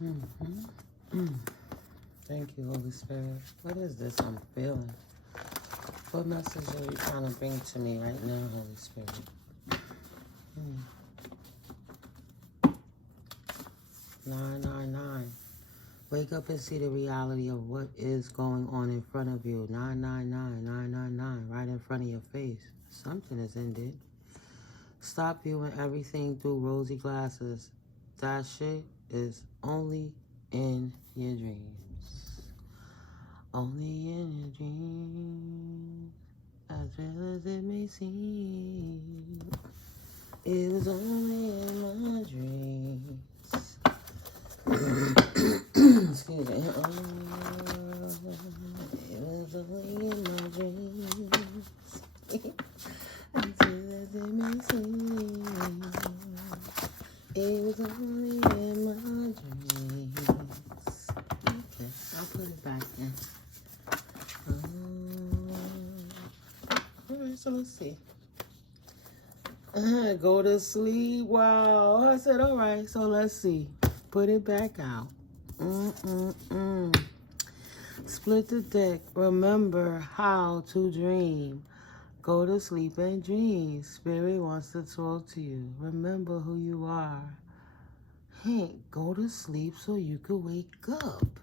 Thank you, Holy Spirit. What is this I'm feeling? What message are you trying to bring to me right now, Holy Spirit? 999. Wake up and see the reality of what is going on in front of you. 999, 999, right in front of your face. Something has ended. Stop viewing everything through rosy glasses. That shit is only in your dreams. Only in your dreams. As real as it may seem. It was only in my dreams. Excuse me. It was only in my dreams. As real as it may seem. It was only in my dreams. Okay, I'll put it back in. Alright, so let's see. Go to sleep. Wow. I said, alright, so let's see. Put it back out. Split the deck. Remember how to dream. Go to sleep and dream. Spirit wants to talk to you. Remember who you are. Hey, go to sleep so you could wake up.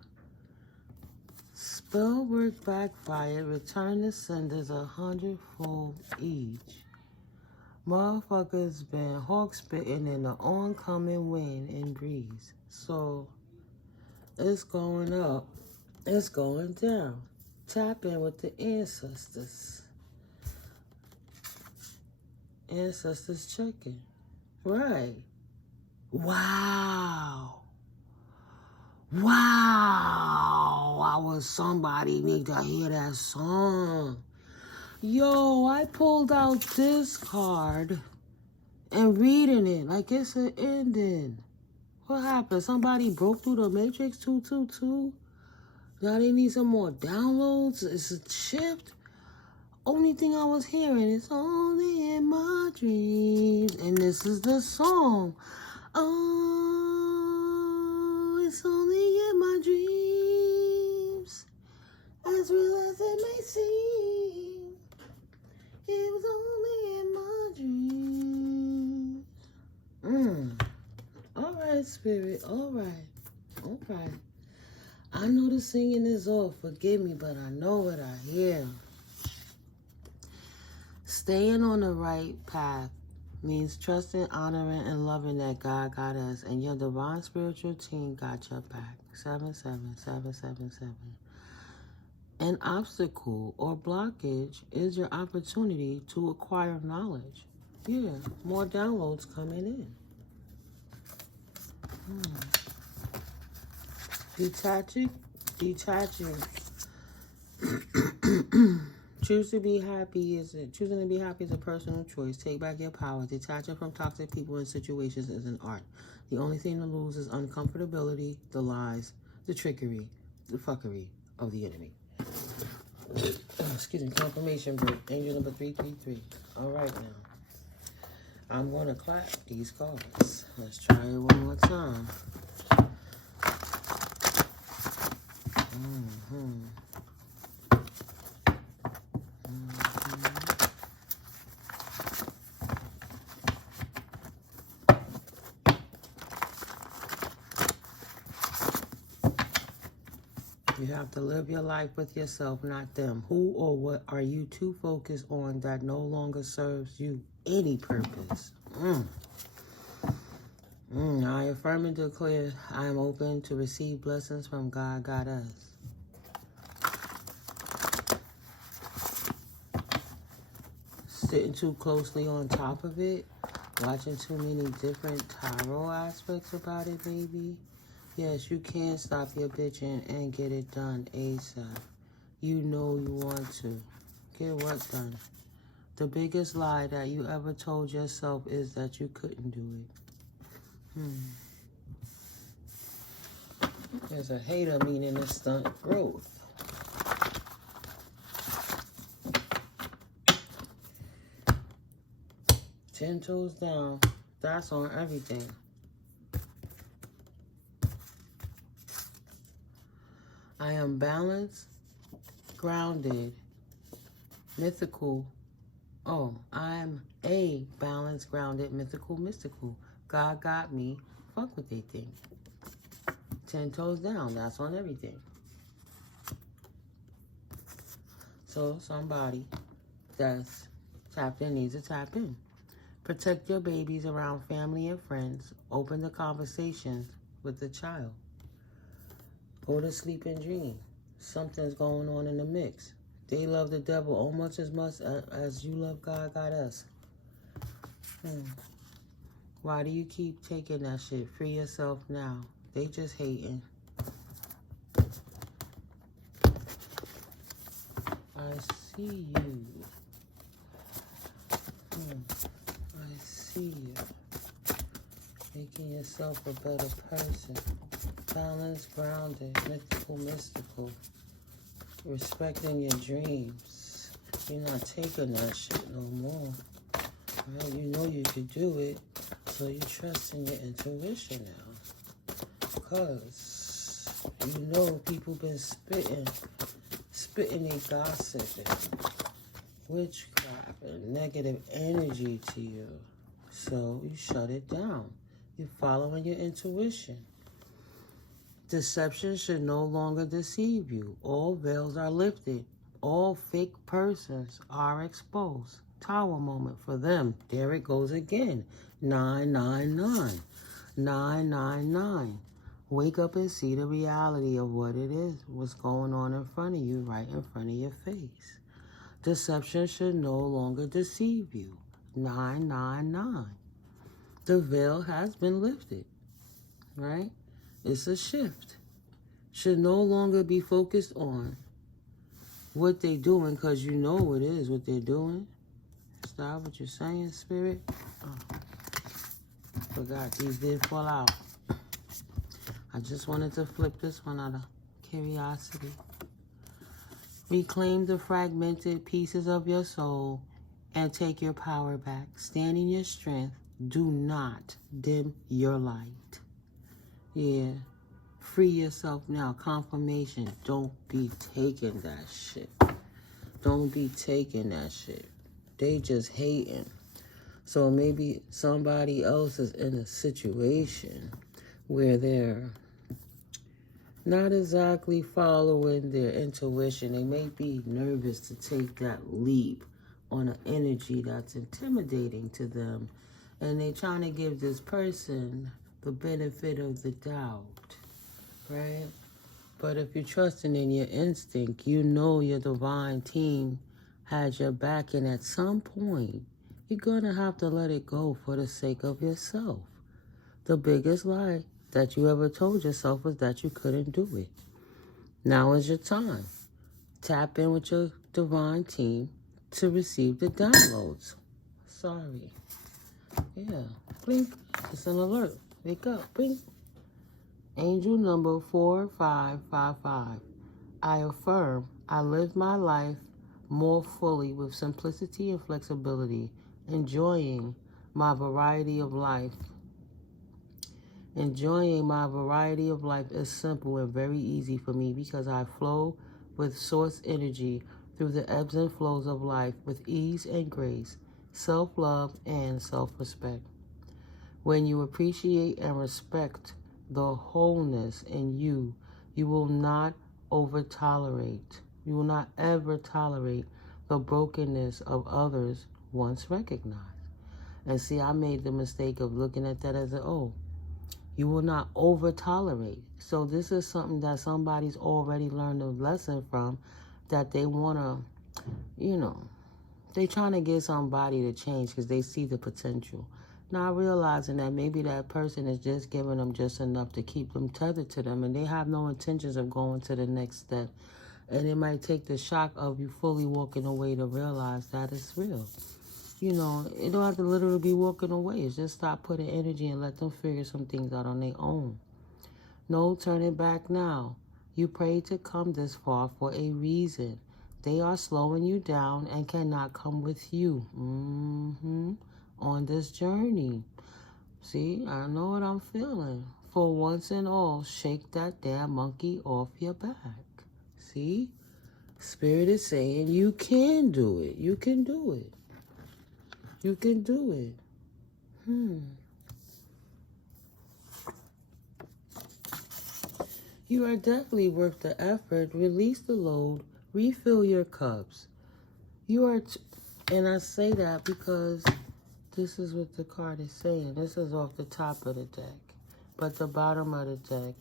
Spell work backfired. Return the senders 100-fold each. Motherfuckers been hawk spitting in the oncoming wind and breeze. So, it's going up. It's going down. Tap in with the ancestors. Ancestors checking. Right. Wow. Wow. I was somebody need to hear that song. Yo, I pulled out this card and reading it like it's an ending. What happened? Somebody broke through the Matrix 222? Now they need some more downloads? It's a shift? Only thing I was hearing is only in my dreams. And this is the song. Oh, it's only in my dreams. As real as it may seem. It was only in my dreams. All right, Spirit. All right. All right. I know the singing is off. Forgive me, but I know what I hear. Staying on the right path means trusting, honoring, and loving that God got us, and your divine spiritual team got your back. 77777. An obstacle or blockage is your opportunity to acquire knowledge. Yeah, more downloads coming in. Detaching. Choosing to be happy is a personal choice. Take back your power. Detaching from toxic people and situations is an art. The only thing to lose is uncomfortability, the lies, the trickery, the fuckery of the enemy. Excuse me, confirmation break. Angel number 333. All right now. I'm going to clap these cards. Let's try it one more time. You have to live your life with yourself, not them. Who or what are you too focused on that no longer serves you any purpose? I affirm and declare I am open to receive blessings from God got us. Sitting too closely on top of it, watching too many different tarot aspects about it, baby. Yes, you can stop your bitching and get it done ASAP. You know you want to. Get what done? The biggest lie that you ever told yourself is that you couldn't do it. There's a hater meaning to stunt growth. Ten toes down. That's on everything. I am balanced, grounded, mythical. Oh, I'm a balanced, grounded, mystical. God got me. Fuck what they think. 10 toes down. That's on everything. So somebody that's tapped in needs to tap in. Protect your babies around family and friends. Open the conversations with the child. Go to sleep and dream. Something's going on in the mix. They love the devil almost as much as you love God got us. Why do you keep taking that shit? Free yourself now. They just hating. I see you. I see you. Making yourself a better person. Balanced, grounded, mystical. Respecting your dreams. You're not taking that shit no more. Right? You know you could do it. So you trust in your intuition now. Because you know people been spitting their gossip and witchcraft and negative energy to you. So you shut it down. You're following your intuition. Deception should no longer deceive you. All veils are lifted. All fake persons are exposed. Tower moment for them. There it goes again. 999. 999. Wake up and see the reality of what it is, what's going on in front of you, right in front of your face. Deception should no longer deceive you. 999. The veil has been lifted, right? It's a shift. Should no longer be focused on what they're doing, because you know it is what they're doing. Is that what you're saying, Spirit? Oh, forgot these did fall out. I just wanted to flip this one out of curiosity. Reclaim the fragmented pieces of your soul and take your power back. Stand in your strength. Do not dim your light. Yeah. Free yourself now. Confirmation. Don't be taking that shit. Don't be taking that shit. They just hating. So maybe somebody else is in a situation where they're not exactly following their intuition. They may be nervous to take that leap on an energy that's intimidating to them. And they're trying to give this person the benefit of the doubt, right? But if you're trusting in your instinct, you know your divine team has your back. And at some point, you're going to have to let it go for the sake of yourself. The biggest lie that you ever told yourself was that you couldn't do it. Now is your time. Tap in with your divine team to receive the downloads. Sorry. Yeah. Blink. It's an alert. Wake up. Blink. Angel number 4555. I affirm I live my life more fully with simplicity and flexibility, enjoying my variety of life. Enjoying my variety of life is simple and very easy for me because I flow with source energy through the ebbs and flows of life with ease and grace, self-love and self-respect. When you appreciate and respect the wholeness in you, you will not over-tolerate. You will not ever tolerate the brokenness of others once recognized. And see, I made the mistake of looking at that as you will not over-tolerate. So this is something that somebody's already learned a lesson from, that they want to, they trying to get somebody to change because they see the potential. Not realizing that maybe that person is just giving them just enough to keep them tethered to them, and they have no intentions of going to the next step. And it might take the shock of you fully walking away to realize that it's real. You don't have to literally be walking away. It's just stop putting energy and let them figure some things out on their own. No turning back now. You prayed to come this far for a reason. They are slowing you down and cannot come with you on this journey. See, I know what I'm feeling. For once and all, shake that damn monkey off your back. See? Spirit is saying you can do it. You can do it. You can do it. You are definitely worth the effort. Release the load. Refill your cups. You are, and I say that because this is what the card is saying. This is off the top of the deck. But the bottom of the deck.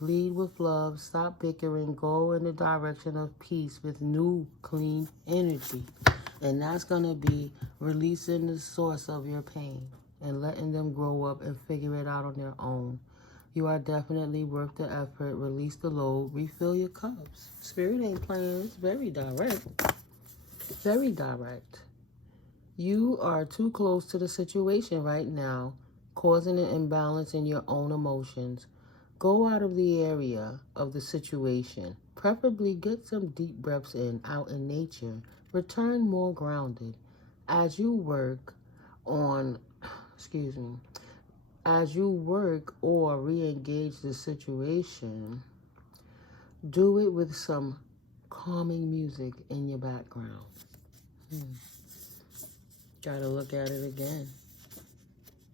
Lead with love. Stop bickering. Go in the direction of peace with new, clean energy. And that's going to be releasing the source of your pain and letting them grow up and figure it out on their own. You are definitely worth the effort. Release the load. Refill your cups. Spirit ain't playing. It's very direct. Very direct. You are too close to the situation right now, causing an imbalance in your own emotions. Go out of the area of the situation. Preferably get some deep breaths in, out in nature. Return more grounded. As you work on, as you work or re-engage the situation, do it with some calming music in your background. Gotta look at it again.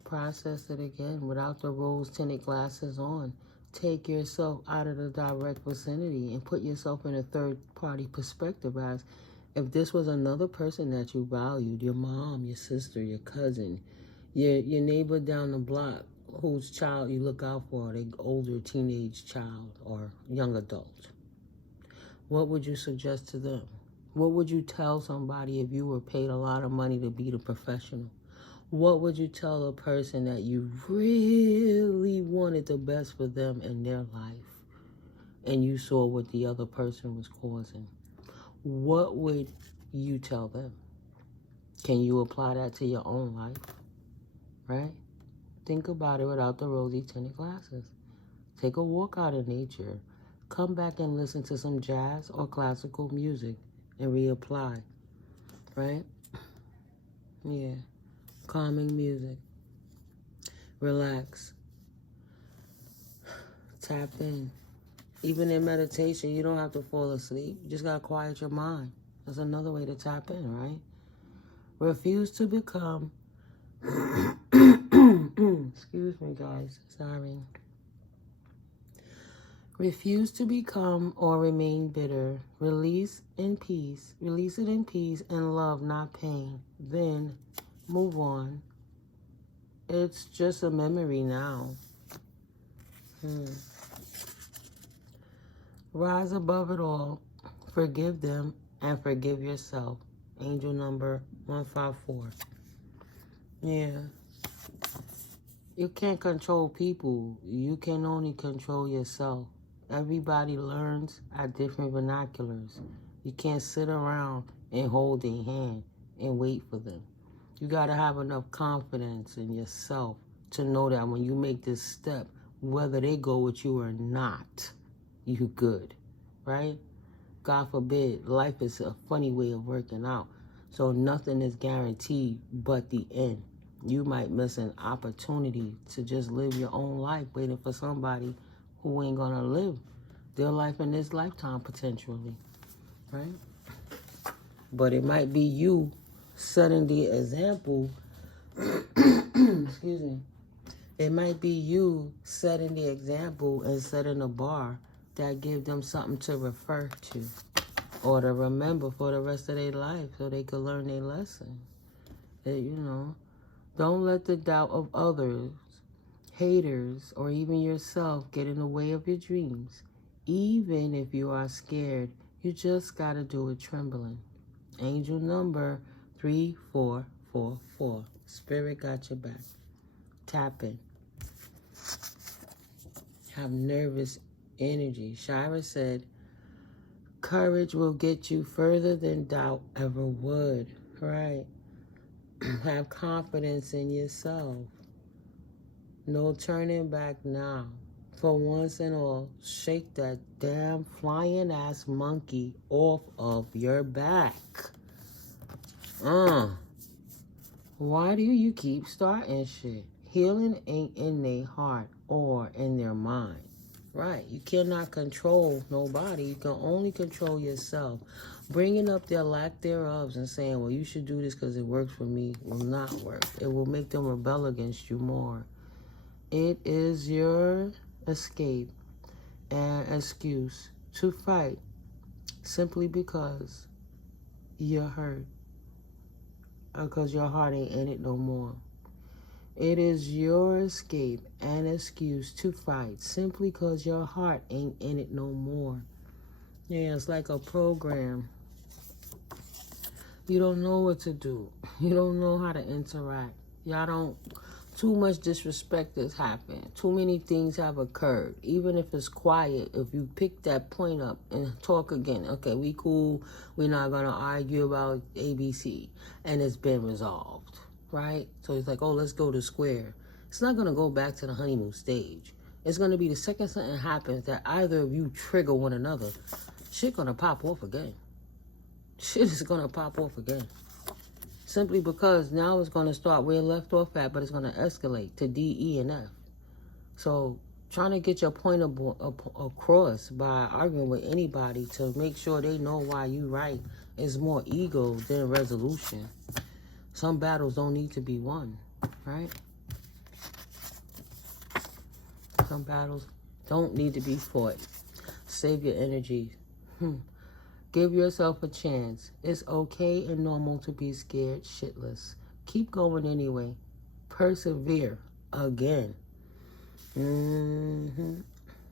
Process it again without the rose-tinted glasses on. Take yourself out of the direct vicinity and put yourself in a third-party perspective as if this was another person that you valued, your mom, your sister, your cousin, your neighbor down the block whose child you look out for, the older teenage child or young adult. What would you suggest to them? What would you tell somebody if you were paid a lot of money to be the professional? What would you tell a person that you really wanted the best for them in their life and you saw what the other person was causing? What would you tell them? Can you apply that to your own life? Right? Think about it without the rosy tinted glasses. Take a walk out in nature. Come back and listen to some jazz or classical music and reapply. Right? Yeah. Calming music. Relax. Tap in. Even in meditation, you don't have to fall asleep. You just got to quiet your mind. That's another way to tap in, right? Refuse to become... Excuse me, guys. Sorry. Refuse to become or remain bitter. Release in peace. Release it in peace and love, not pain. Then move on. It's just a memory now. Rise above it all. Forgive them and forgive yourself. Angel number 154. Yeah. You can't control people. You can only control yourself. Everybody learns at different vernaculars. You can't sit around and hold their hand and wait for them. You got to have enough confidence in yourself to know that when you make this step, whether they go with you or not, you good, right? God forbid, life is a funny way of working out. So nothing is guaranteed but the end. You might miss an opportunity to just live your own life waiting for somebody who ain't going to live their life in this lifetime potentially, right? But it might be you setting the example. Excuse me. It might be you setting the example and setting a bar that give them something to refer to or to remember for the rest of their life so they could learn their lesson. Don't let the doubt of others, haters, or even yourself get in the way of your dreams. Even if you are scared, you just got to do it trembling. Angel number 3444. Spirit got your back. Tap in. Have nervous energy. Shira said, courage will get you further than doubt ever would. Right? Have confidence in yourself. No turning back now. For once and all, shake that damn flying ass monkey off of your back. Why do you keep starting shit? Healing ain't in their heart or in their mind. Right. You cannot control nobody. You can only control yourself. Bringing up their lack thereof and saying, well, you should do this because it works for me will not work. It will make them rebel against you more. It is your escape and excuse to fight simply because you're hurt. Because your heart ain't in it no more. It is your escape and excuse to fight simply because your heart ain't in it no more. Yeah, it's like a program. You don't know what to do. You don't know how to interact. Y'all don't. Too much disrespect has happened. Too many things have occurred. Even if it's quiet, if you pick that point up and talk again, okay, we cool. We're not going to argue about ABC. And it's been resolved. Right? So it's like, oh, let's go to square. It's not going to go back to the honeymoon stage. It's going to be the second something happens that either of you trigger one another, shit going to pop off again. Shit is going to pop off again. Simply because now it's going to start where it left off at, but it's going to escalate to D, E, and F. So trying to get your point across by arguing with anybody to make sure they know why you right is more ego than resolution. Some battles don't need to be won, right? Some battles don't need to be fought. Save your energy. Give yourself a chance. It's okay and normal to be scared shitless. Keep going anyway. Persevere again.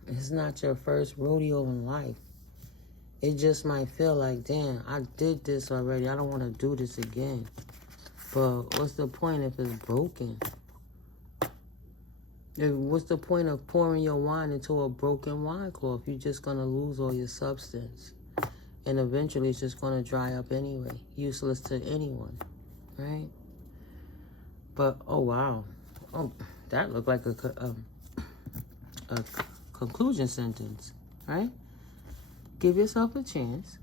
It's not your first rodeo in life. It just might feel like, damn, I did this already. I don't want to do this again. But what's the point if it's broken? What's the point of pouring your wine into a broken wine cloth? You're just going to lose all your substance. And eventually it's just going to dry up anyway. Useless to anyone. Right? But, oh, wow. Oh, that looked like a conclusion sentence. Right? Give yourself a chance.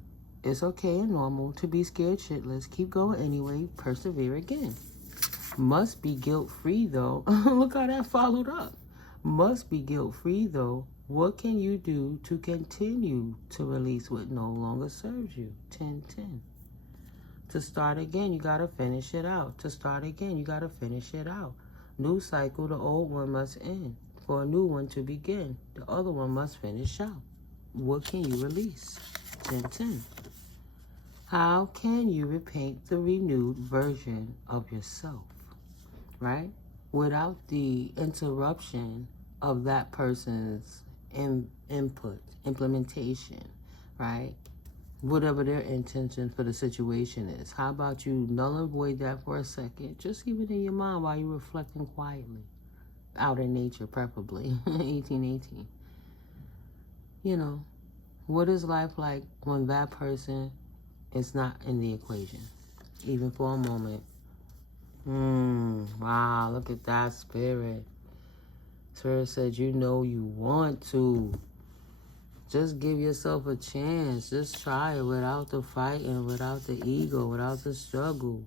It's okay and normal to be scared shitless. Keep going anyway. Persevere again. Must be guilt-free, though. Look how that followed up. Must be guilt-free, though. What can you do to continue to release what no longer serves you? 10-10. To start again, you got to finish it out. To start again, you got to finish it out. New cycle, the old one must end. For a new one to begin, the other one must finish out. What can you release? 10-10. How can you repaint the renewed version of yourself, right? Without the interruption of that person's input, implementation, right? Whatever their intention for the situation is. How about you null and void that for a second, just even in your mind while you're reflecting quietly, out in nature preferably, 1818. You know, what is life like when that person is not in the equation, even for a moment? Wow, look at that, Spirit. Spirit said, you know you want to. Just give yourself a chance. Just try it without the fighting, without the ego, without the struggle.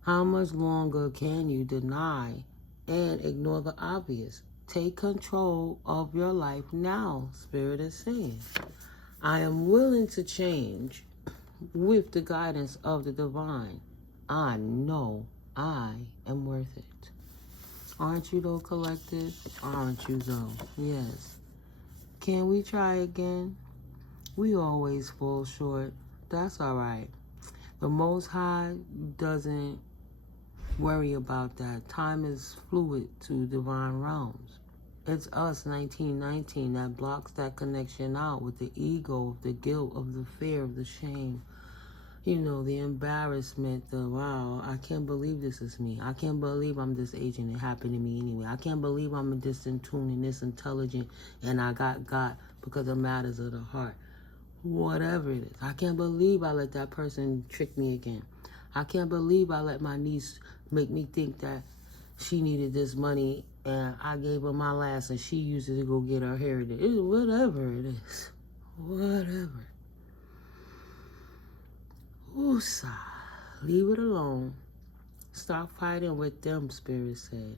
How much longer can you deny and ignore the obvious? Take control of your life now, Spirit is saying. I am willing to change with the guidance of the divine. I know I am worth it. Aren't you though, collective? Aren't you though? Yes. Can we try again? We always fall short. That's all right. The Most High doesn't worry about that. Time is fluid to divine realms. It's us, 1919, that blocks that connection out with the ego, of the guilt, of the fear, of the shame. You know, the embarrassment, the wow, I can't believe this is me. I can't believe I'm this age and it happened to me anyway. I can't believe I'm this in tune and this intelligent and I got because of matters of the heart. Whatever it is. I can't believe I let that person trick me again. I can't believe I let my niece make me think that she needed this money and I gave her my last and she used it to go get her hair. Whatever it is. Whatever. Woosah. Leave it alone. Stop fighting with them, Spirit said.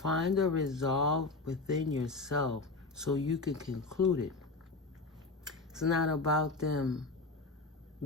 Find a resolve within yourself so you can conclude it. It's not about them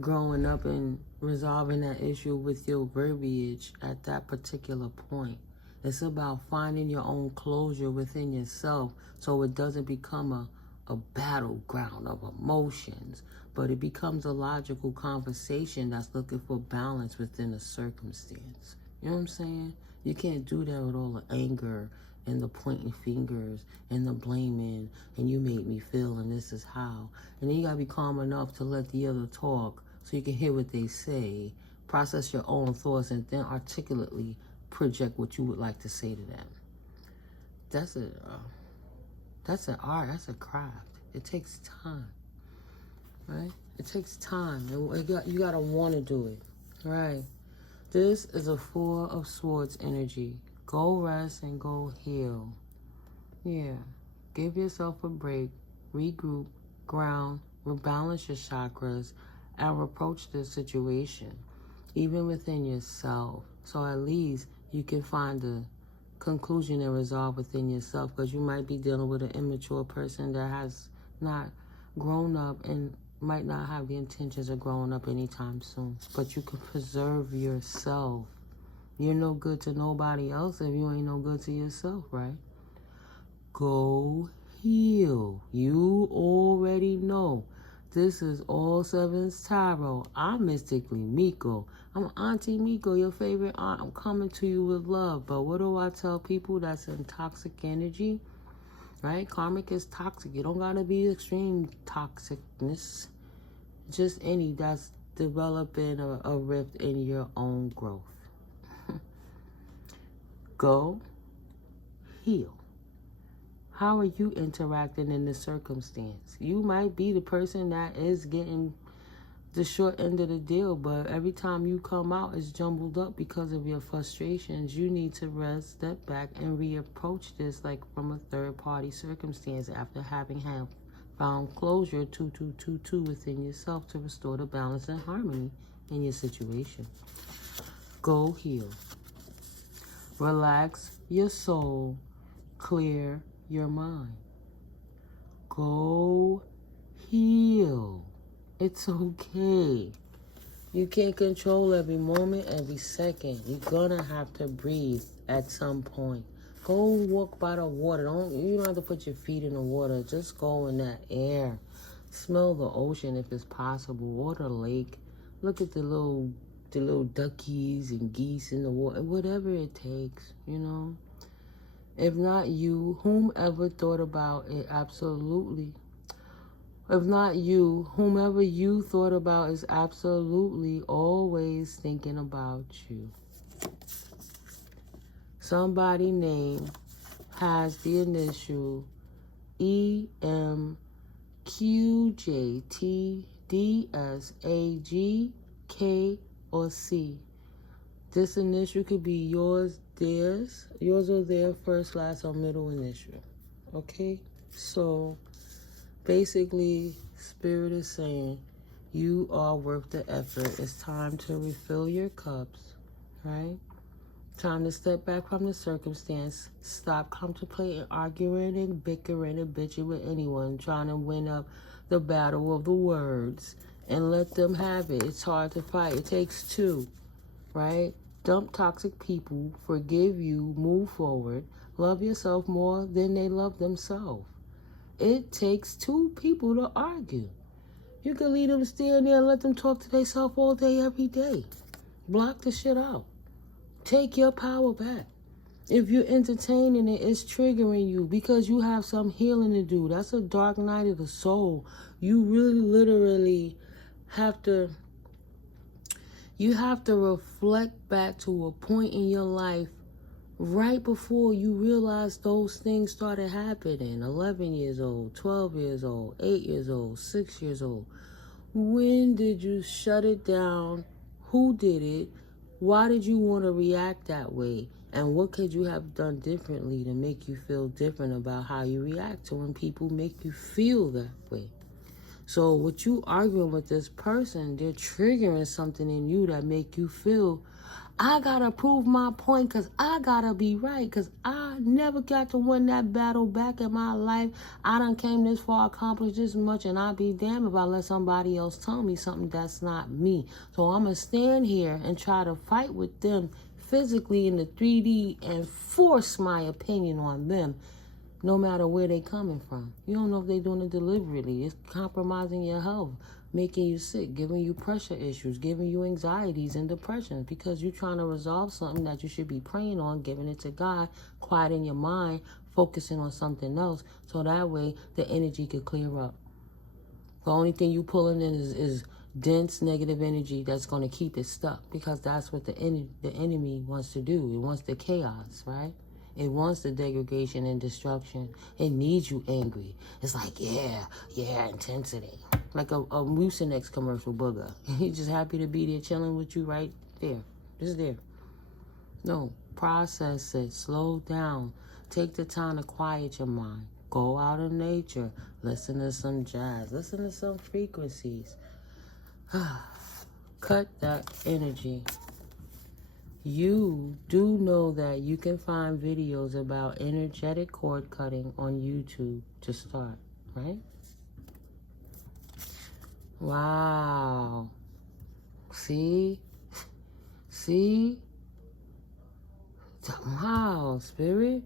growing up and resolving that issue with your verbiage at that particular point. It's about finding your own closure within yourself so it doesn't become a battleground of emotions, but it becomes a logical conversation that's looking for balance within a circumstance. You know what I'm saying? You can't do that with all the anger and the pointing fingers and the blaming and you made me feel and this is how. And then you gotta be calm enough to let the other talk so you can hear what they say, process your own thoughts, and then articulately project what you would like to say to them. That's an art, that's a craft. It takes time, right? It takes time. You gotta want to do it, right? This is a Four of Swords energy. Go rest and go heal. Yeah. Give yourself a break, regroup, ground, rebalance your chakras, and approach this situation, even within yourself. So at least you can find a conclusion and resolve within yourself, because you might be dealing with an immature person that has not grown up and might not have the intentions of growing up anytime soon. But you can preserve yourself. You're no good to nobody else if you ain't no good to yourself, right? Go heal. You already know. This is All Sevens Tarot. I'm Mystically Miko. I'm Auntie Miko, your favorite aunt. I'm coming to you with love. But what do I tell people that's in toxic energy? Right? Karmic is toxic. You don't gotta be extreme toxicness. Just any that's developing a rift in your own growth. Go heal. How are you interacting in this circumstance? You might be the person that is getting the short end of the deal, but every time you come out, it's jumbled up because of your frustrations. You need to rest, step back, and reapproach this like from a third-party circumstance after having found closure 2222 within yourself to restore the balance and harmony in your situation. Go heal. Relax your soul. Clear your mind. Go heal. It's okay. You can't control every moment, every second. You're gonna have to breathe at some point. Go walk by the water. You don't have to put your feet in the water. Just go in that air. Smell the ocean if it's possible, or the lake. Look at the little duckies and geese in the water. Whatever it takes, you know. If not you, whomever thought about it, absolutely. If not you, whomever you thought about is absolutely always thinking about you. Somebody name has the initial EMQJTDSAGK or C. This initial could be yours, theirs, yours or their first, last, or middle initial. Okay? So, basically, Spirit is saying, you are worth the effort. It's time to refill your cups, right? Time to step back from the circumstance. Stop contemplating, arguing, and bickering and bitching with anyone, trying to win up the battle of the words, and let them have it. It's hard to fight. It takes two, right? Dump toxic people, forgive you, move forward, love yourself more than they love themselves. It takes two people to argue. You can leave them stand there and let them talk to themselves all day, every day. Block the shit out. Take your power back. If you're entertaining it, it's triggering you because you have some healing to do. That's a dark night of the soul. You really literally have to... You have to reflect back to a point in your life right before you realize those things started happening. 11 years old, 12 years old, 8 years old, 6 years old. When did you shut it down? Who did it? Why did you want to react that way? And what could you have done differently to make you feel different about how you react to when people make you feel that way? So what you arguing with this person, they're triggering something in you that make you feel, I gotta prove my point because I gotta be right because I never got to win that battle back in my life. I done came this far, accomplished this much, and I'll be damned if I let somebody else tell me something that's not me. So I'm gonna stand here and try to fight with them physically in the 3D and force my opinion on them, no matter where they coming from. You don't know if they doing it deliberately. It's compromising your health, making you sick, giving you pressure issues, giving you anxieties and depressions because you're trying to resolve something that you should be praying on, giving it to God, quieting your mind, focusing on something else, so that way the energy could clear up. The only thing you pulling in is dense negative energy that's going to keep it stuck because that's what the enemy wants to do. It wants the chaos, right? It wants the degradation and destruction. It needs you angry. It's like, yeah, intensity. Like a Mucinex commercial booger. He's just happy to be there chilling with you right there. Just there. No, process it. Slow down. Take the time to quiet your mind. Go out in nature. Listen to some jazz. Listen to some frequencies. Cut that energy. You do know that you can find videos about energetic cord cutting on YouTube to start, right? Wow. See? See? Wow, Spirit.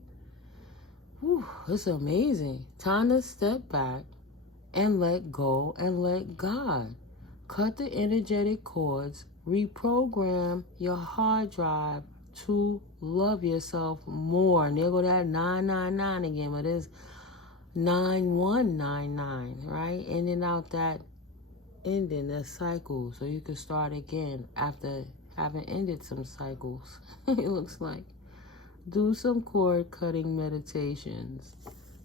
Whew, it's amazing. Time to step back and let go and let God. Cut the energetic cords. Reprogram your hard drive to love yourself more. And there go that 999 again, but it's 9199, right? Ending out that ending, that cycle, so you can start again after having ended some cycles. It looks like. Do some cord cutting meditations.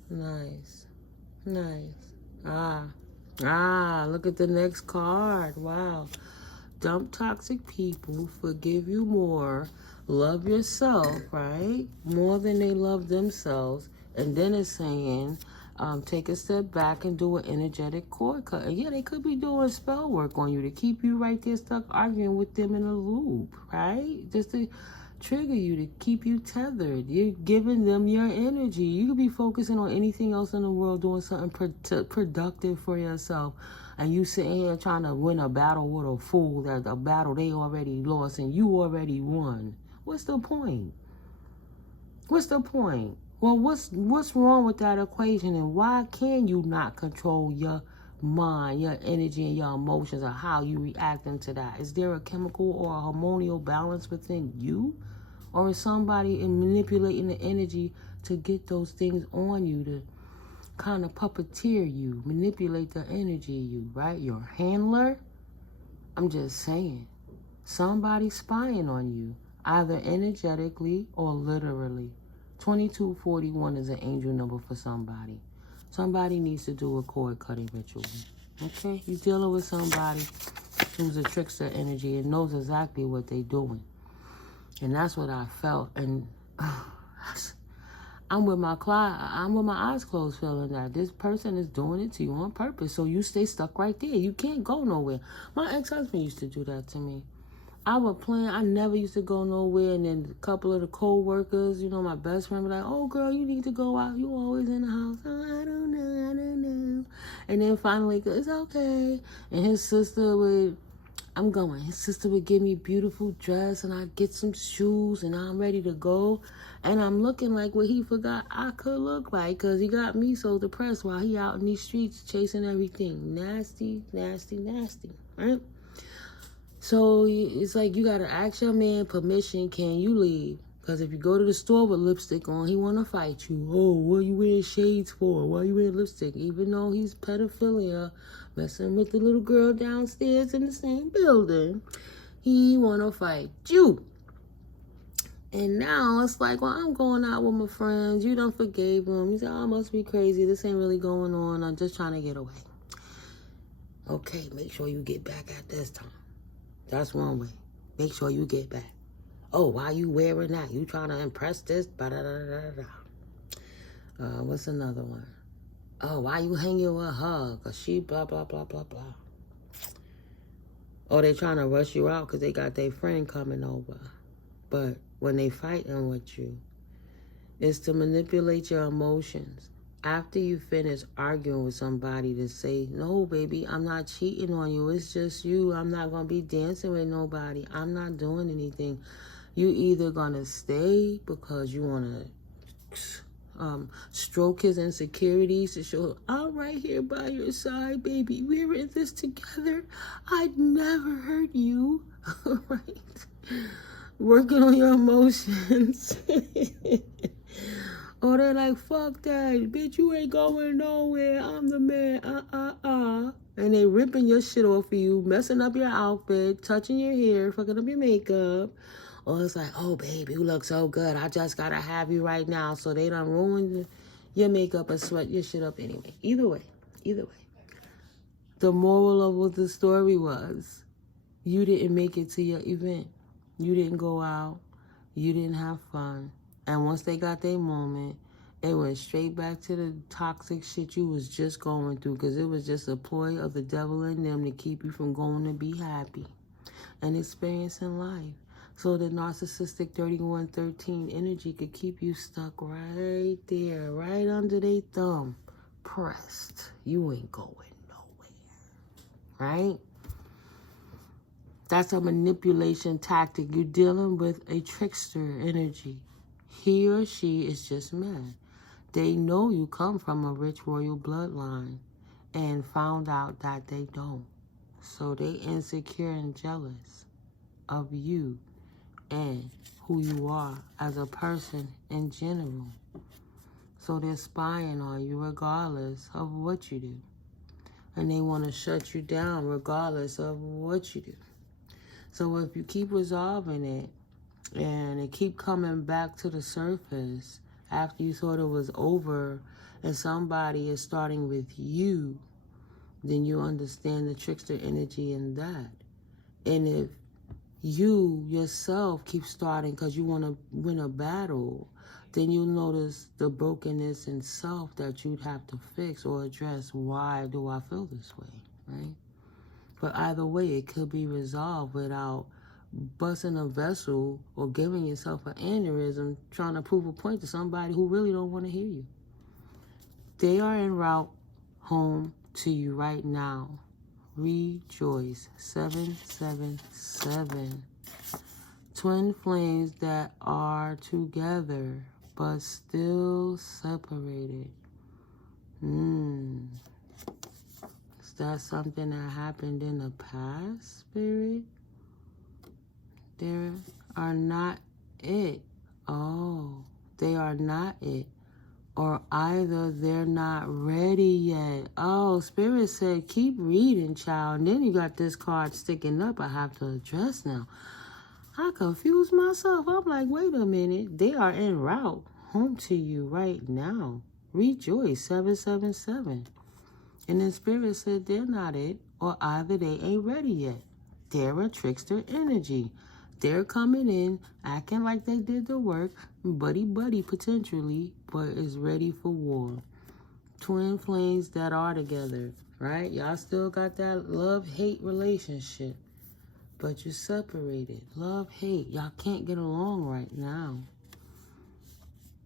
Nice. Nice. Look at the next card. Wow. Dump toxic people, forgive you more, love yourself, right? More than they love themselves. And then it's saying, take a step back and do an energetic cord cut. And yeah, they could be doing spell work on you to keep you right there stuck arguing with them in a loop, right? Just to trigger you, to keep you tethered. You're giving them your energy. You could be focusing on anything else in the world, doing something productive for yourself. And you sitting here trying to win a battle with a fool, that a battle they already lost and you already won. What's the point? What's the point? Well, what's wrong with that equation, and why can you not control your mind, your energy, and your emotions, or how you reacting to that? Is there a chemical or a hormonal balance within you? Or is somebody manipulating the energy to get those things on you, to kind of puppeteer you, manipulate the energy you, right? Your handler? I'm just saying. Somebody spying on you, either energetically or literally. 2241 is an angel number for somebody. Somebody needs to do a cord cutting ritual. Okay? You're dealing with somebody who's a trickster energy and knows exactly what they're doing. And that's what I felt. And I'm with my eyes closed feeling that this person is doing it to you on purpose. So you stay stuck right there. You can't go nowhere. My ex-husband used to do that to me. I would plan. I never used to go nowhere. And then a couple of the co-workers, you know, my best friend would be like, oh, girl, you need to go out. You always in the house. Oh, I don't know. And then finally, it's okay. And his sister would, I'm going. His sister would give me a beautiful dress and I'd get some shoes and I'm ready to go. And I'm looking like what he forgot I could look like because he got me so depressed while he out in these streets chasing everything. Nasty, right? So it's like you got to ask your man permission, can you leave? Because if you go to the store with lipstick on, he want to fight you. Oh, what are you wearing shades for? Why are you wearing lipstick? Even though he's pedophilia, messing with the little girl downstairs in the same building, he want to fight you. And now it's like, well, I'm going out with my friends. You done forgave him. He said, oh, I must be crazy. This ain't really going on. I'm just trying to get away. Okay, make sure you get back at this time. That's one way. Make sure you get back. Oh, why you wearing that? You trying to impress this? What's another one? Oh, why you hanging with her? Because she blah, blah, blah, blah, blah. Oh, they trying to rush you out because they got their friend coming over. But when they fighting with you, it's to manipulate your emotions. After you finish arguing with somebody, to say, no, baby, I'm not cheating on you. It's just you. I'm not going to be dancing with nobody. I'm not doing anything. You either going to stay because you want to stroke his insecurities to show, I'm right here by your side, baby. We're in this together. I'd never hurt you. Right? Working on your emotions. Or they're like, fuck that, bitch, you ain't going nowhere, I'm the man, And they ripping your shit off of you, messing up your outfit, touching your hair, fucking up your makeup. Or it's like, oh, baby, you look so good, I just gotta have you right now. So they done ruined your makeup and sweat your shit up anyway. Either way. The moral of what the story was, you didn't make it to your event. You didn't go out. You didn't have fun. And once they got their moment, it went straight back to the toxic shit you was just going through, because it was just a ploy of the devil in them to keep you from going to be happy and experiencing life. So the narcissistic 3113 energy could keep you stuck right there, right under their thumb, pressed. You ain't going nowhere, right? That's a manipulation tactic. You're dealing with a trickster energy. He or she is just mad. They know you come from a rich royal bloodline and found out that they don't. So they insecure and jealous of you and who you are as a person in general. So they're spying on you regardless of what you do. And they want to shut you down regardless of what you do. So if you keep resolving it, and it keep coming back to the surface after you thought it was over, and somebody is starting with you, then you understand the trickster energy in that. And if you yourself keep starting because you want to win a battle, then you'll notice the brokenness in self that you'd have to fix or address. Why do I feel this way, right? But either way, it could be resolved without busting a vessel or giving yourself an aneurysm trying to prove a point to somebody who really don't want to hear you. They are en route home to you right now. Rejoice. 777. Twin flames that are together but still separated. Is that something that happened in the past, Spirit? They are not it. Oh, they are not it. Or either they're not ready yet. Oh, Spirit said, keep reading, child. And then you got this card sticking up I have to address now. I confused myself. I'm like, wait a minute. They are en route home to you right now. Rejoice, 777. And then Spirit said they're not it. Or either they ain't ready yet. They're a trickster energy. They're coming in, acting like they did the work, buddy potentially, but is ready for war. Twin flames that are together, right? Y'all still got that love-hate relationship, but you're separated. Love-hate. Y'all can't get along right now.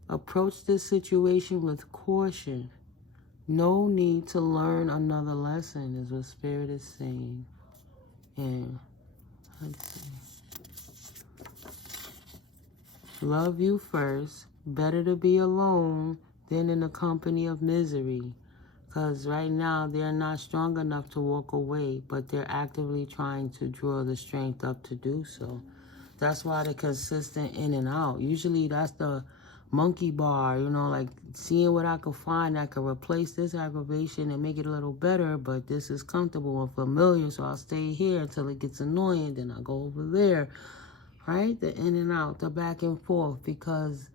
Approach this situation with caution. No need to learn another lesson is what Spirit is saying. And let's see. Love you first. Better to be alone than in the company of misery. Because right now, they're not strong enough to walk away, but they're actively trying to draw the strength up to do so. That's why they're consistent in and out. Usually, that's the monkey bar, you know, like seeing what I could find that could replace this aggravation and make it a little better, but this is comfortable and familiar, so I'll stay here until it gets annoying, then I'll go over there. Right? The in and out, the back and forth, because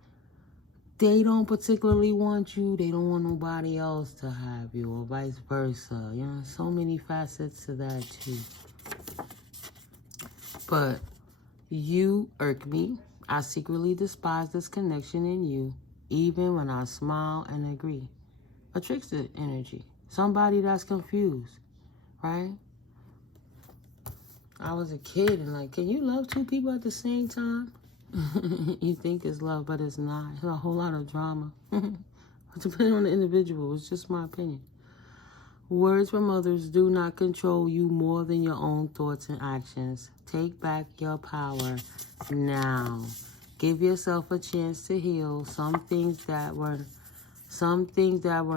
they don't particularly want you. They don't want nobody else to have you, or vice versa. You know, so many facets to that too. But you irk me. I secretly despise this connection in you, even when I smile and agree. A trickster energy. Somebody that's confused, right? I was a kid and like, can you love two people at the same time? You think it's love, but it's not. It's a whole lot of drama. Depending on the individual, it's just my opinion. Words from others do not control you more than your own thoughts and actions. Take back your power now. Give yourself a chance to heal. Some things that were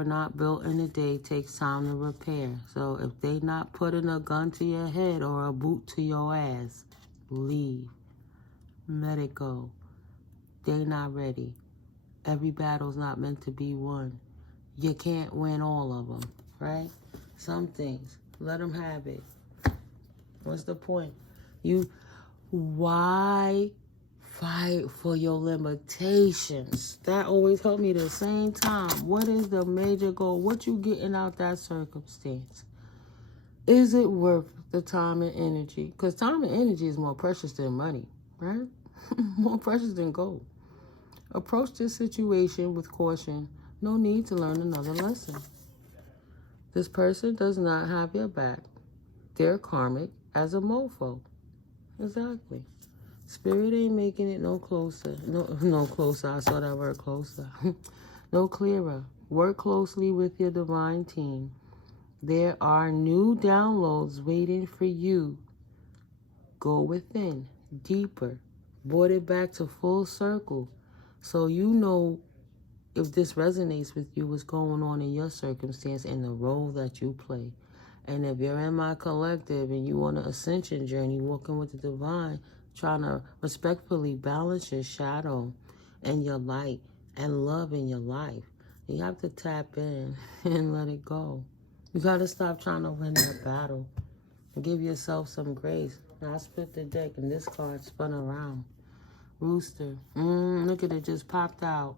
not built in a day takes time to repair. So if they not putting a gun to your head or a boot to your ass, leave. Let it go. They not ready. Every battle's not meant to be won. You can't win all of them, right? Some things, let them have it. What's the point? Why fight for your limitations? That always helped me the same time. What is the major goal? What you getting out that circumstance? Is it worth the time and energy? Because time and energy is more precious than money, right? More precious than gold. Approach this situation with caution. No need to learn another lesson. This person does not have your back. They're karmic as a mofo. Exactly. Spirit ain't making it no closer. No closer. I saw that word closer. No clearer. Work closely with your divine team. There are new downloads waiting for you. Go within, deeper. Brought it back to full circle. So you know if this resonates with you, what's going on in your circumstance and the role that you play. And if you're in my collective and you on an ascension journey, walking with the divine, trying to respectfully balance your shadow and your light and love in your life, you have to tap in and let it go. You got to stop trying to win that battle and give yourself some grace. Now, I split the deck and this card spun around. Rooster. Look at it, just popped out.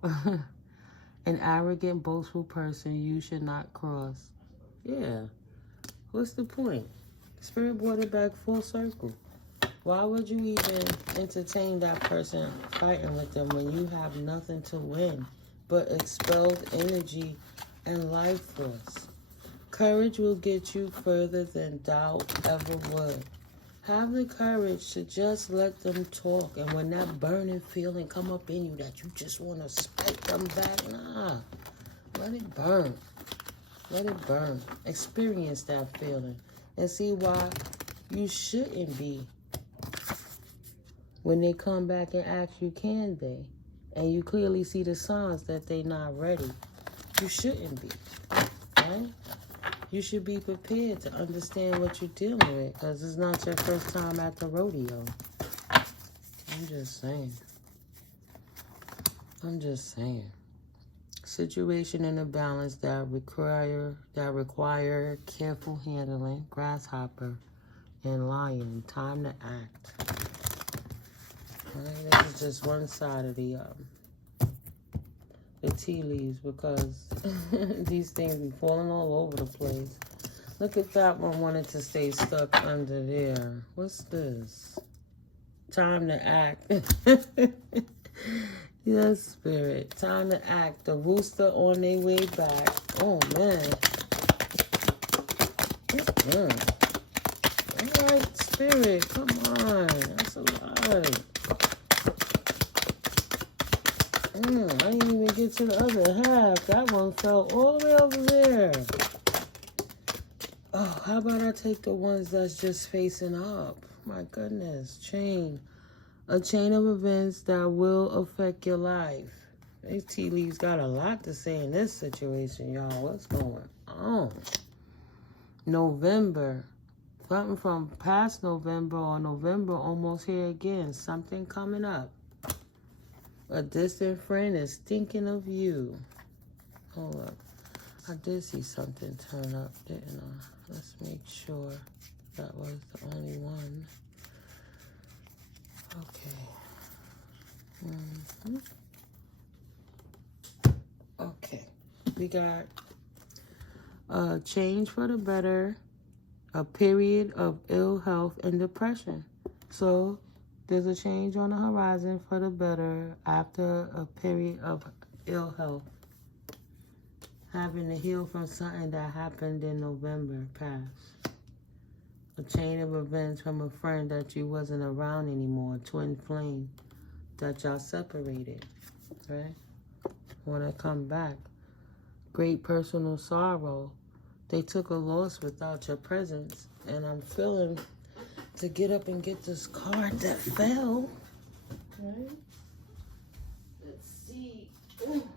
An arrogant, boastful person you should not cross. Yeah. What's the point? Spirit brought it back full circle. Why would you even entertain that person fighting with them when you have nothing to win but expelled energy and life force? Courage will get you further than doubt ever would. Have the courage to just let them talk. And when that burning feeling come up in you that you just want to spike them back, nah. Let it burn. Let it burn. Experience that feeling. And see why you shouldn't be. When they come back and ask you, can they? And you clearly see the signs that they not ready. You shouldn't be. Right? You should be prepared to understand what you're dealing with, because it's not your first time at the rodeo. I'm just saying. Situation in a balance that require careful handling. Grasshopper and lion. Time to act. Right, this is just one side of the tea leaves, because these things be falling all over the place. Look at that one wanted to stay stuck under there. What's this? Time to act. Yes, Spirit. Time to act. The rooster on their way back. Oh, man. All right, Spirit. Come on. That's a lot. I didn't even get to the other half. That one fell all the way over there. Oh, how about I take the ones that's just facing up? My goodness. Chain. A chain of events that will affect your life. These tea leaves got a lot to say in this situation, y'all. What's going on? November. Something from past November or November almost here again. Something coming up. A distant friend is thinking of you. Hold up. I did see something turn up, didn't I? Let's make sure that was the only one. Okay. Okay. We got a change for the better, a period of ill health and depression. So there's a change on the horizon for the better after a period of ill health. Having to heal from something that happened in November past. A chain of events from a friend that you wasn't around anymore. Twin flame. that y'all separated, right? Want to come back. Great personal sorrow. They took a loss without your presence. And I'm feeling to get up and get this card that fell. Right? Let's see. Ooh.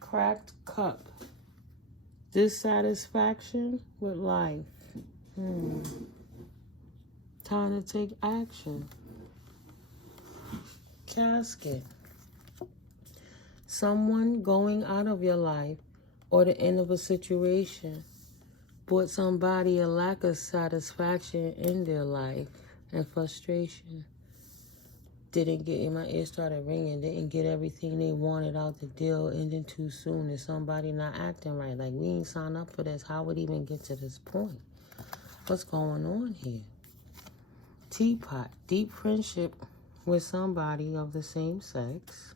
Cracked cup. Dissatisfaction with life. Time to take action. Casket. Someone going out of your life or the end of a situation brought somebody a lack of satisfaction in their life and frustration. Didn't get, my ear started ringing, didn't get everything they wanted out the deal, ending too soon. Is somebody not acting right? Like, we ain't signed up for this. How would it even get to this point? What's going on here? Teapot. Deep friendship with somebody of the same sex.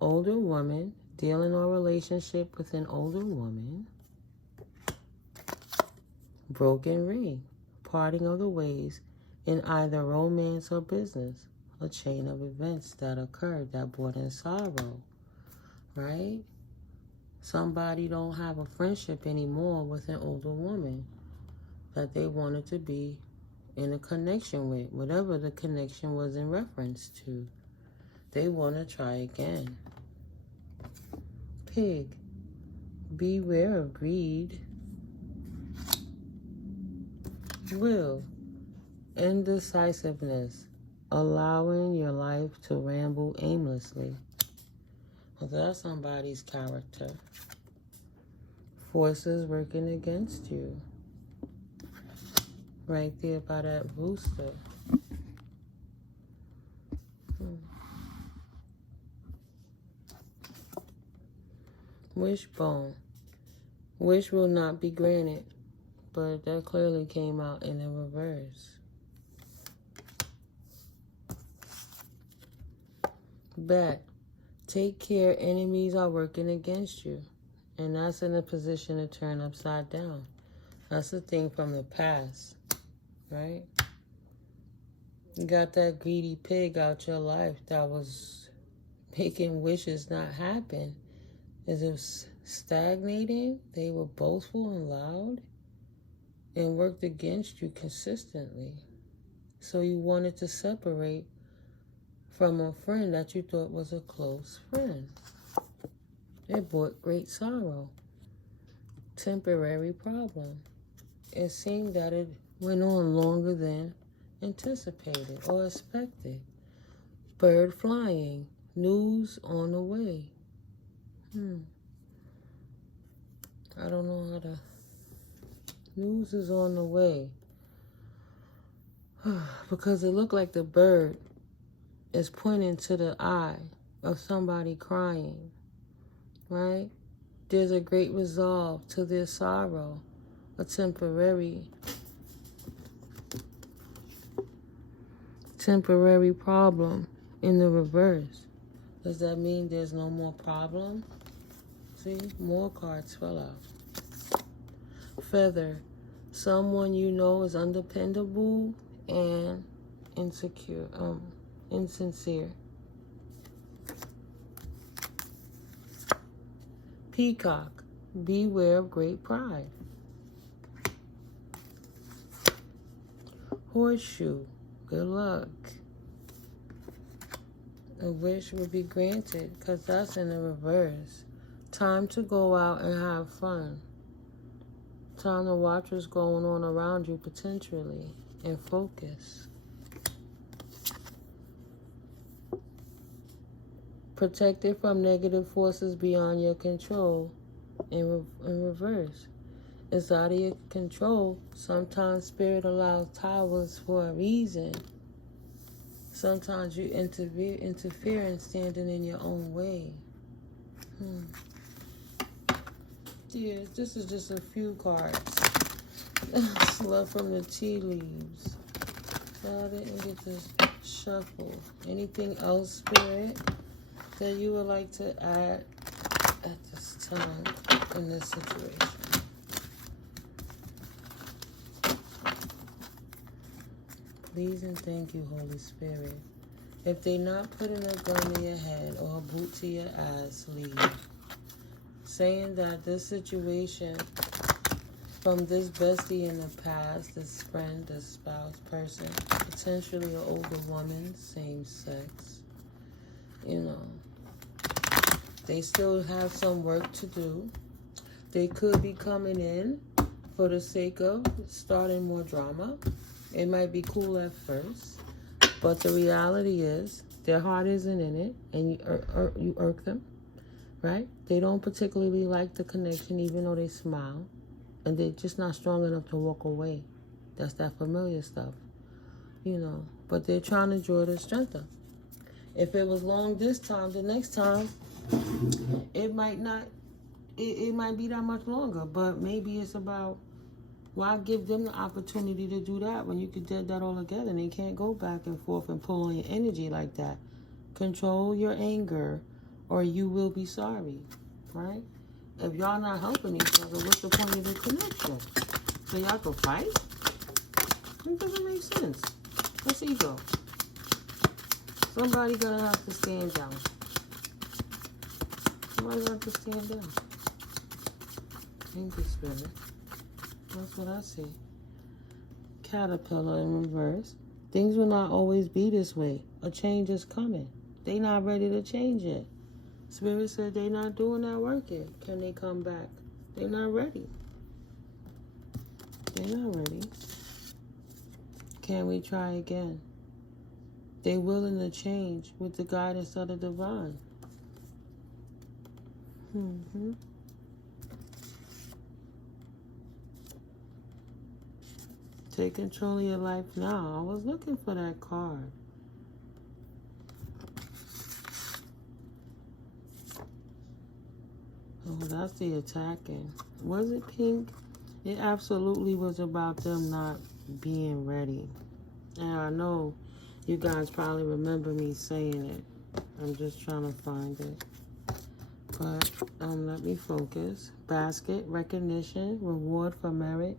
Older woman. Dealing or relationship with an older woman. Broken ring. Parting of the ways in either romance or business. A chain of events that occurred that brought in sorrow. Right? Somebody don't have a friendship anymore with an older woman that they wanted to be in a connection with. Whatever the connection was in reference to. They want to try again. Pig. Beware of greed. Will. Indecisiveness. Allowing your life to ramble aimlessly. Well, that's somebody's character. Forces working against you. Right there by that rooster. Wishbone. Wish will not be granted, but that clearly came out in the reverse. Bat. Take care, enemies are working against you. And that's in a position to turn upside down. That's a thing from the past, right? You got that greedy pig out your life that was making wishes not happen. As if stagnating, they were boastful and loud and worked against you consistently. So you wanted to separate from a friend that you thought was a close friend. It brought great sorrow. Temporary problem. It seemed that it went on longer than anticipated or expected. Bird flying. News on the way. I don't know how to... News is on the way. Because it looked like the bird is pointing to the eye of somebody crying. Right? There's a great resolve to their sorrow. A temporary problem in the reverse. Does that mean there's no more problem? See, more cards fell out. Feather. Someone you know is undependable and insincere. Peacock. Beware of great pride. Horseshoe. Good luck. A wish will be granted because that's in the reverse. Time to go out and have fun. Time to watch what's going on around you potentially and focus. Protected from negative forces beyond your control in reverse. It's out of your control. Sometimes spirit allows towers for a reason. Sometimes you interfere in standing in your own way. Yeah, this is just a few cards. Love from the tea leaves. So I didn't get to shuffle. Anything else, Spirit, that you would like to add at this time in this situation? Please and thank you, Holy Spirit. If they not putting a gun to your head or a boot to your ass, leave. Saying that this situation from this bestie in the past, this friend, this spouse, person, potentially an older woman, same sex, you know, they still have some work to do. They could be coming in for the sake of starting more drama. It might be cool at first, but the reality is their heart isn't in it, and you irk them, right? They don't particularly like the connection, even though they smile, and they're just not strong enough to walk away. That's that familiar stuff, you know, but they're trying to draw the strength up. If it was long this time, the next time, it might not, it might be that much longer, but maybe it's about, why give them the opportunity to do that when you could do that all together and they can't go back and forth and pull on your energy like that? Control your anger or you will be sorry, right? If y'all not helping each other, what's the point of the connection? So y'all can fight? It doesn't make sense. What's ego? Somebody gonna have to stand down. Somebody gonna have to stand down. Thank you, Spirit. That's what I see. Caterpillar in reverse. Things will not always be this way. A change is coming. They not ready to change it. Spirit said they not doing that work yet. Can they come back? They not ready. They not ready. Can we try again? They willing to change with the guidance of the divine. Take control of your life now. I was looking for that card. Oh, that's the attacking. Was it pink? It absolutely was about them not being ready. And I know you guys probably remember me saying it. I'm just trying to find it. But let me focus. Basket, recognition, reward for merit.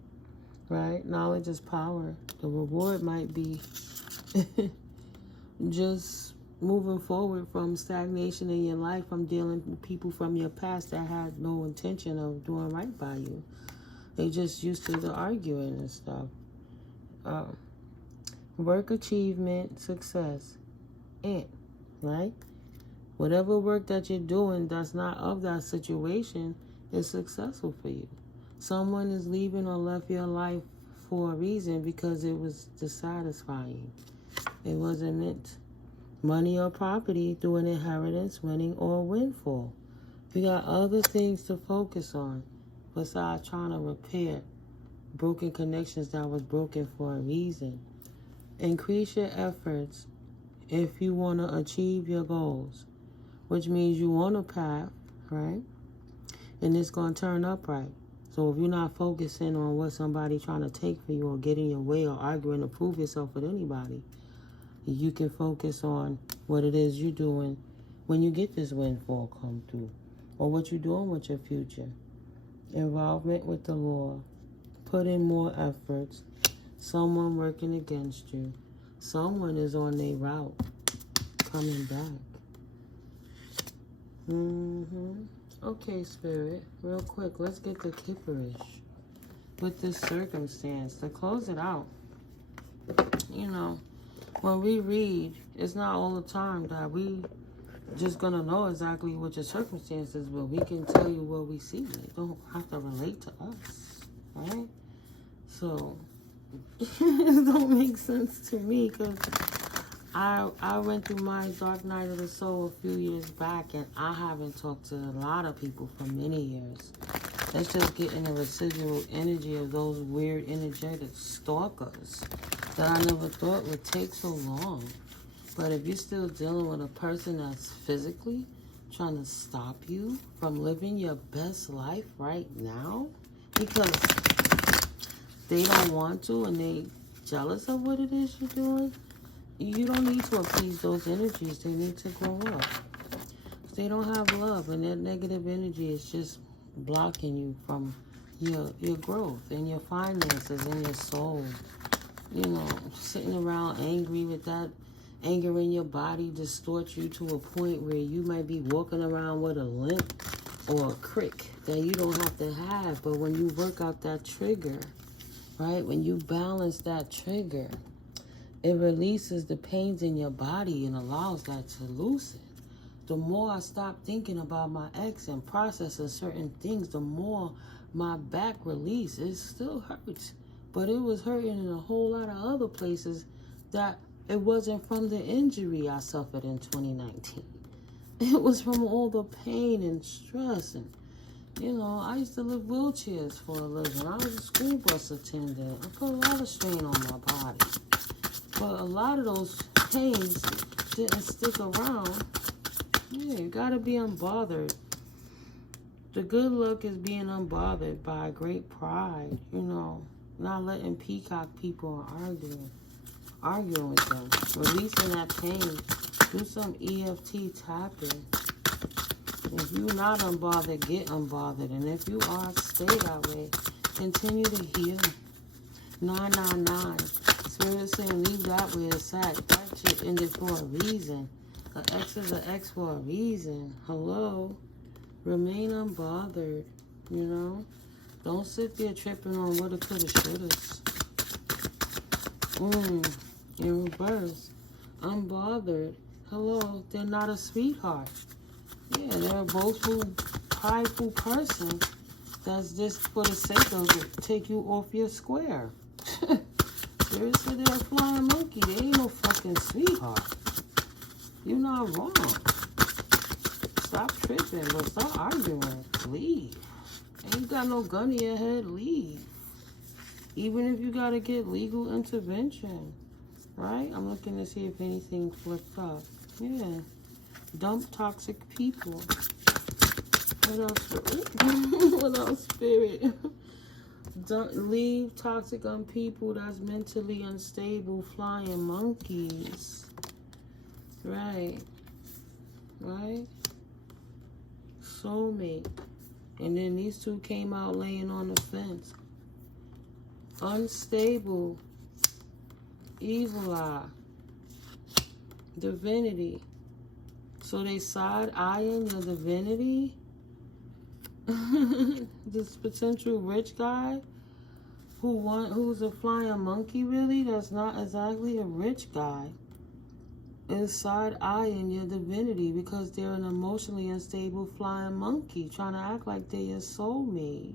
Right? Knowledge is power. The reward might be just moving forward from stagnation in your life, from dealing with people from your past that had no intention of doing right by you. They just used to the arguing and stuff. Work achievement, success. Right? Whatever work that you're doing that's not of that situation is successful for you. Someone is leaving or left your life for a reason because it was dissatisfying. It wasn't meant. Money or property through an inheritance, winning or windfall. You got other things to focus on besides trying to repair broken connections that was broken for a reason. Increase your efforts if you want to achieve your goals, which means you on a path, right? And it's going to turn up right. So if you're not focusing on what somebody trying to take for you or get in your way or arguing to prove yourself with anybody, you can focus on what it is you're doing when you get this windfall come through, or what you're doing with your future. Involvement with the law. Put in more efforts. Someone working against you. Someone is on their route coming back. Okay, Spirit, real quick, let's get the kipperish with this circumstance to close it out. You know, when we read, it's not all the time that we just gonna know exactly what your circumstances, but we can tell you what we see. They don't have to relate to us, right? So it don't make sense to me because I went through my dark night of the soul a few years back, and I haven't talked to a lot of people for many years. That's just getting a residual energy of those weird energetic stalkers that I never thought would take so long. But if you're still dealing with a person that's physically trying to stop you from living your best life right now because they don't want to and they jealous of what it is you're doing, you don't need to appease those energies. They need to grow up. They don't have love, and that negative energy is just blocking you from your growth and your finances and your soul. You know, sitting around angry with that anger in your body distorts you to a point where you might be walking around with a limp or a crick that you don't have to have. But when you work out that trigger, right, when you balance that trigger, it releases the pains in your body and allows that to loosen. The more I stop thinking about my ex and processing certain things, the more my back release. It still hurts, but it was hurting in a whole lot of other places that it wasn't from the injury I suffered in 2019. It was from all the pain and stress. And, you know, I used to lift wheelchairs for a living. I was a school bus attendant. I put a lot of strain on my body. But a lot of those pains didn't stick around. Yeah, you gotta be unbothered. The good luck is being unbothered by great pride, you know, not letting peacock people arguing with them, releasing that pain. Do some EFT tapping. If you're not unbothered, get unbothered. And if you are, stay that way. Continue to heal. 999. Spirit saying leave that where it's at. That shit ended for a reason. An X is an X for a reason. Hello? Remain unbothered, you know? Don't sit there tripping on what it coulda, shoulda. In reverse. Unbothered. Hello? They're not a sweetheart. Yeah, they're a boastful, prideful person that's just for the sake of it, take you off your square. Spirit said they're a flying monkey. They ain't no fucking sweetheart. You're not wrong. Stop tripping, but stop arguing. Leave. Ain't got no gun in your head. Leave. Even if you gotta get legal intervention, right? I'm looking to see if anything flipped up. Yeah. Dump toxic people. What else? What else, Spirit? Don't leave toxic on people that's mentally unstable, flying monkeys. Right. Right? Soulmate. And then these two came out laying on the fence. Unstable. Evil eye. Divinity. So they side-eyeing your divinity? This potential rich guy who's a flying monkey, really, that's not exactly a rich guy, is side-eyeing your divinity because they're an emotionally unstable flying monkey trying to act like they're your soulmate.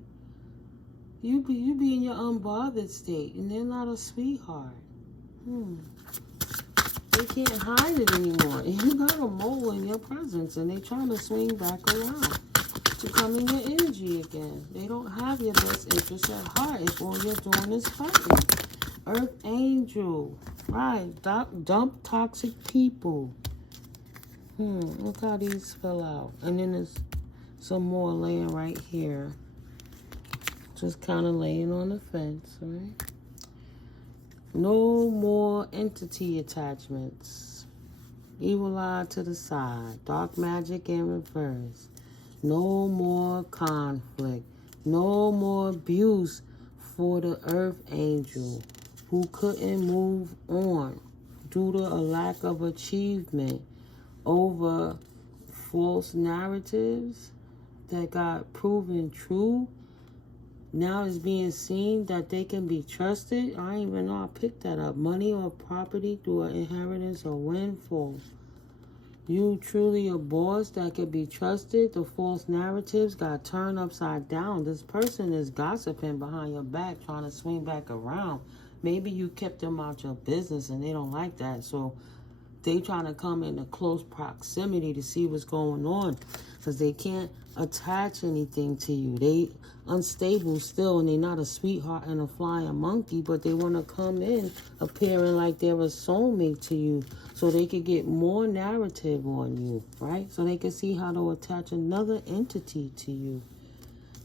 You be in your unbothered state, and they're not a sweetheart. They can't hide it anymore. You got a mole in your presence, and they trying to swing back around to come in your energy again. They don't have your best interest at heart if all you're doing is fighting. Earth Angel. Right. Dump toxic people. Look how these fell out. And then there's some more laying right here. Just kind of laying on the fence, right? No more entity attachments. Evil eye to the side. Dark magic in reverse. No more conflict. No more abuse for the Earth Angel who couldn't move on due to a lack of achievement over false narratives that got proven true. Now it's being seen that they can be trusted. I didn't even know I picked that up. Money or property through an inheritance or windfall. You truly a boss that could be trusted. The false narratives got turned upside down. This person is gossiping behind your back, trying to swing back around. Maybe you kept them out your business and they don't like that. So they trying to come into close proximity to see what's going on. Because they can't attach anything to you. They unstable still, and they're not a sweetheart and a flying monkey, but they want to come in appearing like they're a soulmate to you so they could get more narrative on you, right? So they can see how to attach another entity to you,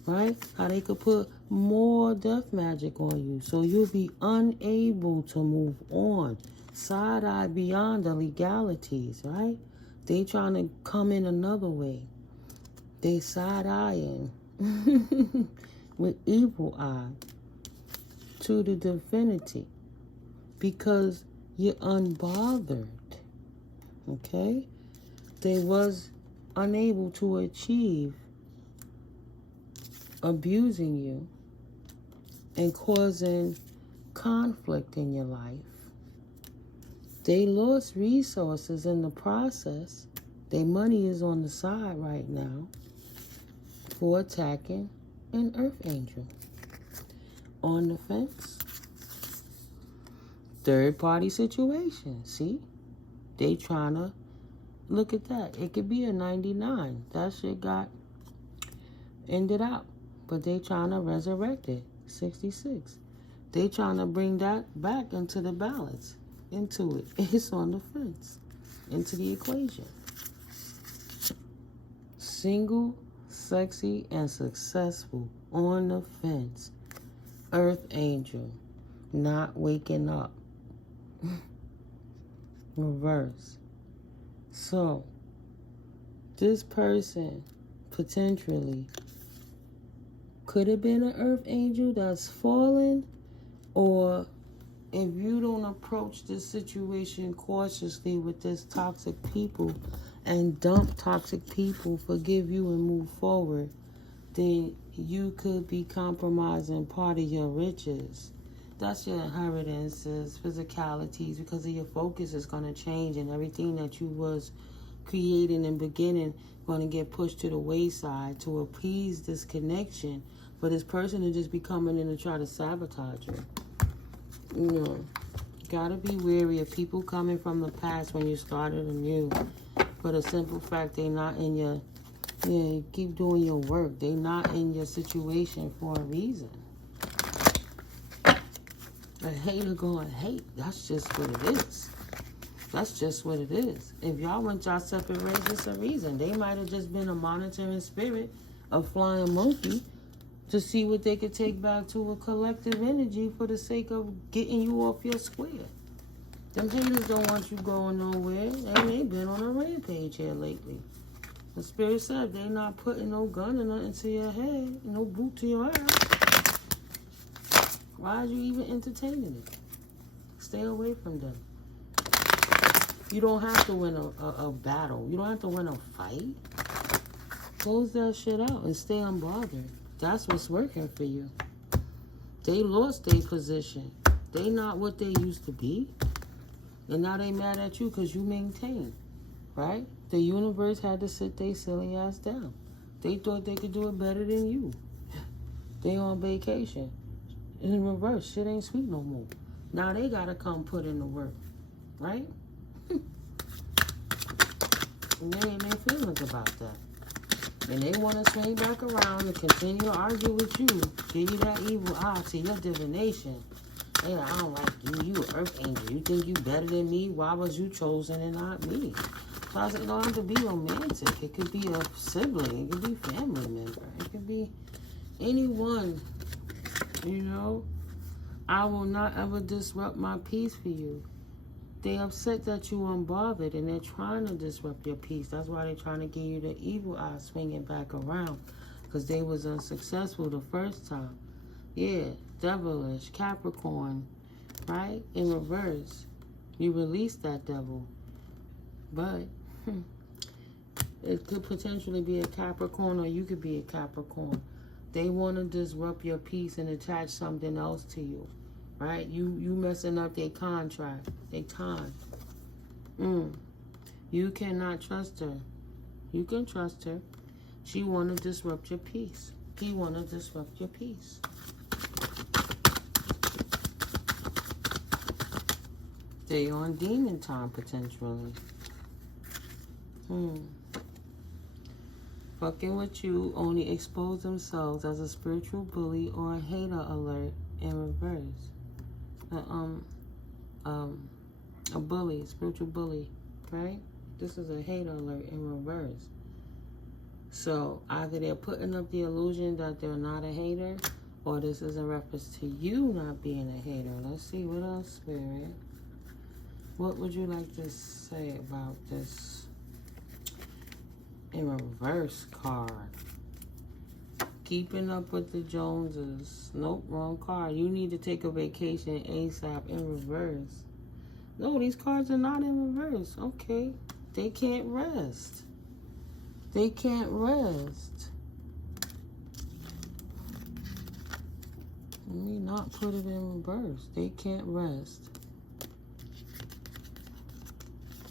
right? How they could put more death magic on you so you'll be unable to move on. Side-eye beyond the legalities, right? They trying to come in another way. They side-eyeing with evil eye to the divinity. because you're unbothered. Okay? They was unable to achieve abusing you and causing conflict in your life. They lost resources in the process. Their money is on the side right now for attacking an Earth Angel. On the fence, third party situation. See? They trying to, look at that. It could be a 99. That shit got ended out. But they trying to resurrect it. 66. They trying to bring that back into the balance. Into it. It's on the fence. Into the equation. Single, sexy, and successful. On the fence. Earth Angel. Not waking up. Reverse. So, this person potentially could have been an Earth Angel that's fallen, or if you don't approach this situation cautiously with this toxic people and dump toxic people, forgive you and move forward, then you could be compromising part of your riches. That's your inheritances, physicalities, because of your focus is going to change, and everything that you was creating in the beginning going to get pushed to the wayside to appease this connection for this person to just be coming in and try to sabotage you. You know, gotta be wary of people coming from the past when you started anew. For the simple fact they not in your, you keep doing your work. They not in your situation for a reason. A hater going hate. That's just what it is. That's just what it is. If y'all went y'all separate ways, it's a reason. They might have just been a monitoring spirit, a flying monkey, to see what they could take back to a collective energy for the sake of getting you off your square. Them haters don't want you going nowhere. They been on a rampage here lately. The spirit said they not putting no gun or nothing to your head, no boot to your ass. Why are you even entertaining it? Stay away from them. You don't have to win a battle. You don't have to win a fight. Close that shit out and stay unbothered. That's what's working for you. They lost their position. They not what they used to be. And now they mad at you because you maintain. Right? The universe had to sit their silly ass down. They thought they could do it better than you. They on vacation. In reverse, shit ain't sweet no more. Now they gotta come put in the work. Right? And they ain't their feelings about that. And they want to swing back around and continue to argue with you. Give you that evil eye to your divination. Hey, I don't like you. You an earth angel. You think you better than me? Why was you chosen and not me? So I said, it don't have to be romantic. It could be a sibling. It could be family member. It could be anyone. You know? I will not ever disrupt my peace for you. They upset that you unbothered and they're trying to disrupt your peace. That's why they're trying to give you the evil eye swinging back around. Because they was unsuccessful the first time. Yeah, devilish, Capricorn, right? In reverse. You released that devil. But it could potentially be a Capricorn, or you could be a Capricorn. They want to disrupt your peace and attach something else to you. Right? You messing up their contract, their time. You cannot trust her. You can trust her. She want to disrupt your peace. He want to disrupt your peace. They on demon time, potentially. Fucking with you only expose themselves as a spiritual bully or a hater alert in reverse. A bully, spiritual bully, right? This is a hater alert in reverse. So either they're putting up the illusion that they're not a hater, or this is a reference to you not being a hater. Let's see, what else, Spirit? What would you like to say about this in reverse card? Keeping up with the Joneses. Nope, wrong card. You need to take a vacation ASAP in reverse. No, these cards are not in reverse. Okay. They can't rest. They can't rest. Let me not put it in reverse. They can't rest.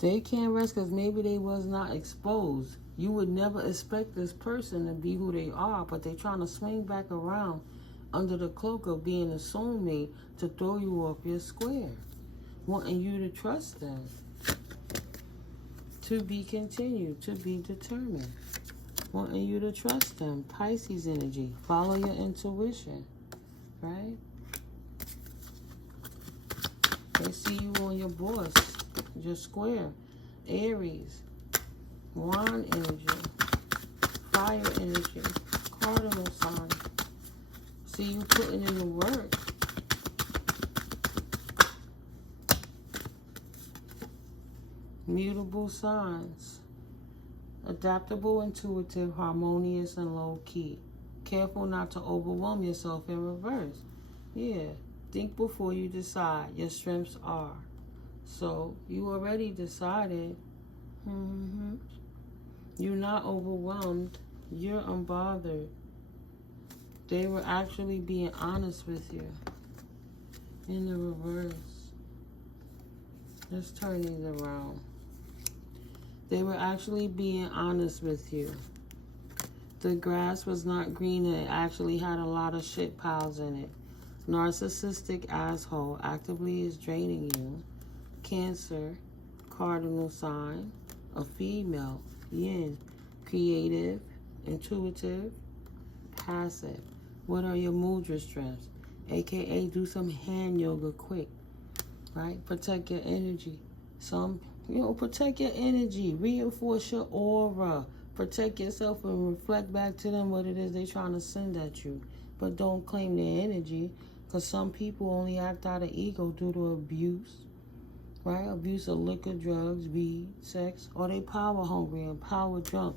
They can't rest because maybe they was not exposed. You would never expect this person to be who they are, but they're trying to swing back around under the cloak of being a soulmate to throw you off your square, wanting you to trust them, to be continued, to be determined, wanting you to trust them. Pisces energy, follow your intuition, right? They see you on your boss, your square. Aries, wand energy, fire energy, cardinal sign. See you putting in the work. Mutable signs. Adaptable, intuitive, harmonious, and low-key. Careful not to overwhelm yourself in reverse. Yeah. Think before you decide. Your strengths are. So, you already decided. You're not overwhelmed. You're unbothered. They were actually being honest with you. In the reverse. Let's turn these around. They were actually being honest with you. The grass was not green and it actually had a lot of shit piles in it. Narcissistic asshole actively is draining you. Cancer, cardinal sign, a female, yin, creative, intuitive, passive. What are your mudra strengths? AKA do some hand yoga quick, right? Protect your energy. Protect your energy. Reinforce your aura. Protect yourself and reflect back to them what it is they're trying to send at you. But don't claim their energy, because some people only act out of ego due to abuse, right? Abuse of liquor, drugs, weed, sex, or they power hungry and power drunk.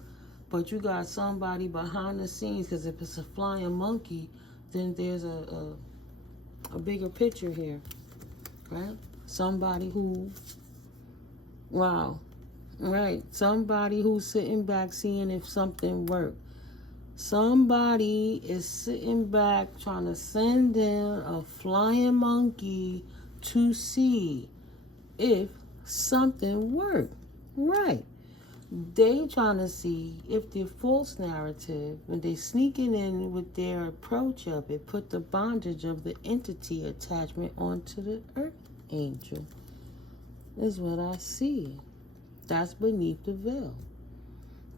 But you got somebody behind the scenes, because if it's a flying monkey, then there's a bigger picture here, right? Somebody who, wow, right? Somebody who's sitting back seeing if something works. Somebody is sitting back trying to send in a flying monkey to see if something worked, right? They trying to see if the false narrative, when they sneaking in with their approach of it, put the bondage of the entity attachment onto the earth angel. Is what I see. That's beneath the veil.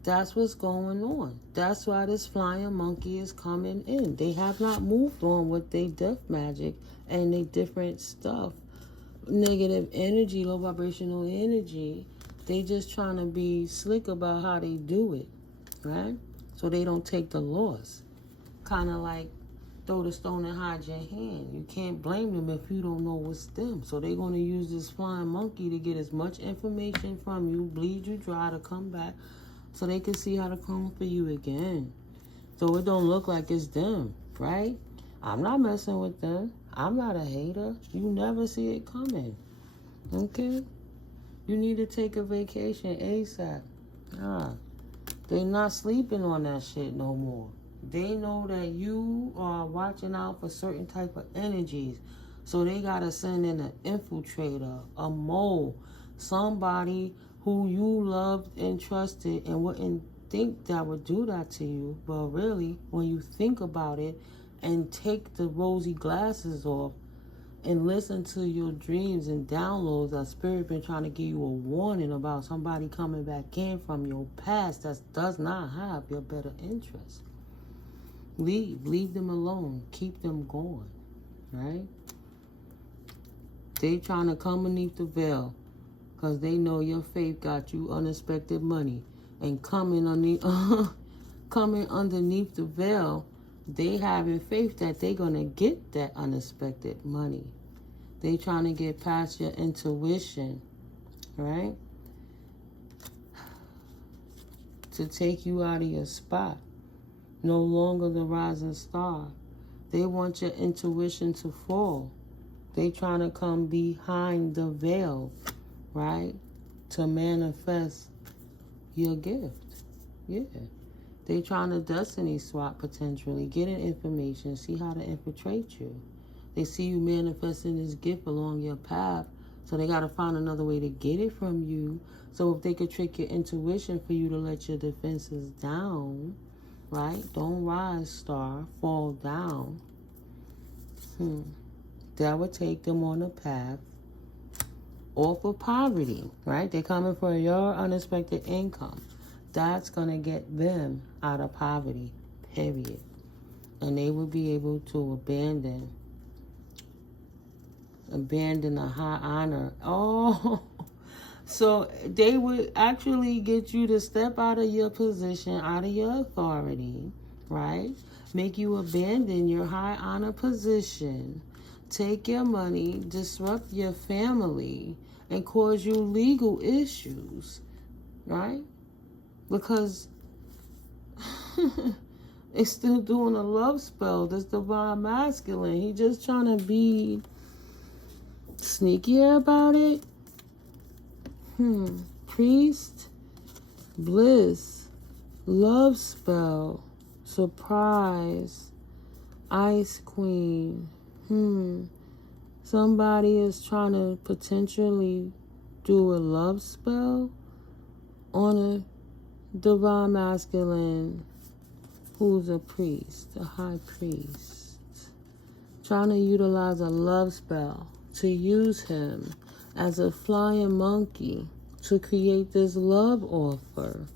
That's what's going on. That's why this flying monkey is coming in. They have not moved on with their death magic and their different stuff. Negative energy, low vibrational energy. They just trying to be slick about how they do it, right? So they don't take the loss. Kind of like throw the stone and hide your hand. You can't blame them if you don't know it's them. So they're going to use this flying monkey to get as much information from you, bleed you dry to come back, so they can see how to come for you again. So it don't look like it's them, right? I'm not messing with them. I'm not a hater. You never see it coming, okay? You need to take a vacation ASAP. They're not sleeping on that shit no more. They know that you are watching out for certain type of energies. So they got to send in an infiltrator, a mole, somebody who you loved and trusted and wouldn't think that would do that to you. But really, when you think about it and take the rosy glasses off and listen to your dreams and downloads, that spirit been trying to give you a warning about somebody coming back in from your past that does not have your better interest. Leave them alone. Keep them going, right? They trying to come beneath the veil because they know your faith got you unexpected money. And coming underneath the veil, they having faith that they going to get that unexpected money. They trying to get past your intuition, right? To take you out of your spot. no longer the rising star. They want your intuition to fall. They trying to come behind the veil, right? To manifest your gift. Yeah. They trying to destiny swap potentially, getting information, see how to infiltrate you. They see you manifesting this gift along your path, so they got to find another way to get it from you. So if they could trick your intuition for you to let your defenses down, right? Don't rise, star, fall down. That would take them on a path off of poverty, right? They're coming for your unexpected income. That's going to get them out of poverty, period. And they will be able to abandon a high honor. Oh, so they would actually get you to step out of your position, out of your authority, right? Make you abandon your high honor position, take your money, disrupt your family, and cause you legal issues, right? Because it's still doing a love spell. This divine masculine. He just trying to be sneakier about it. Priest, bliss, love spell, surprise, ice queen. Somebody is trying to potentially do a love spell on a divine masculine who's a priest, a high priest. Trying to utilize a love spell to use him as a flying monkey to create this love offer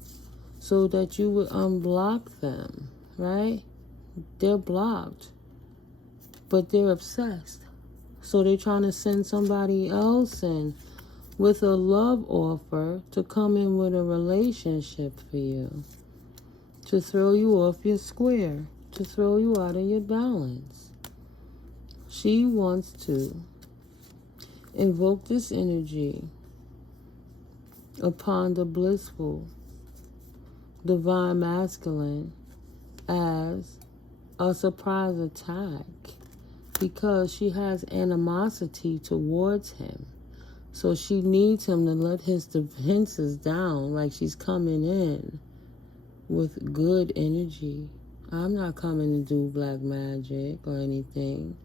so that you would unblock them, right? They're blocked, but they're obsessed. So they're trying to send somebody else in with a love offer to come in with a relationship for you, to throw you off your square, to throw you out of your balance. She wants to invoke this energy upon the blissful divine masculine as a surprise attack because she has animosity towards him. So she needs him to let his defenses down, like she's coming in with good energy. I'm not coming to do black magic or anything.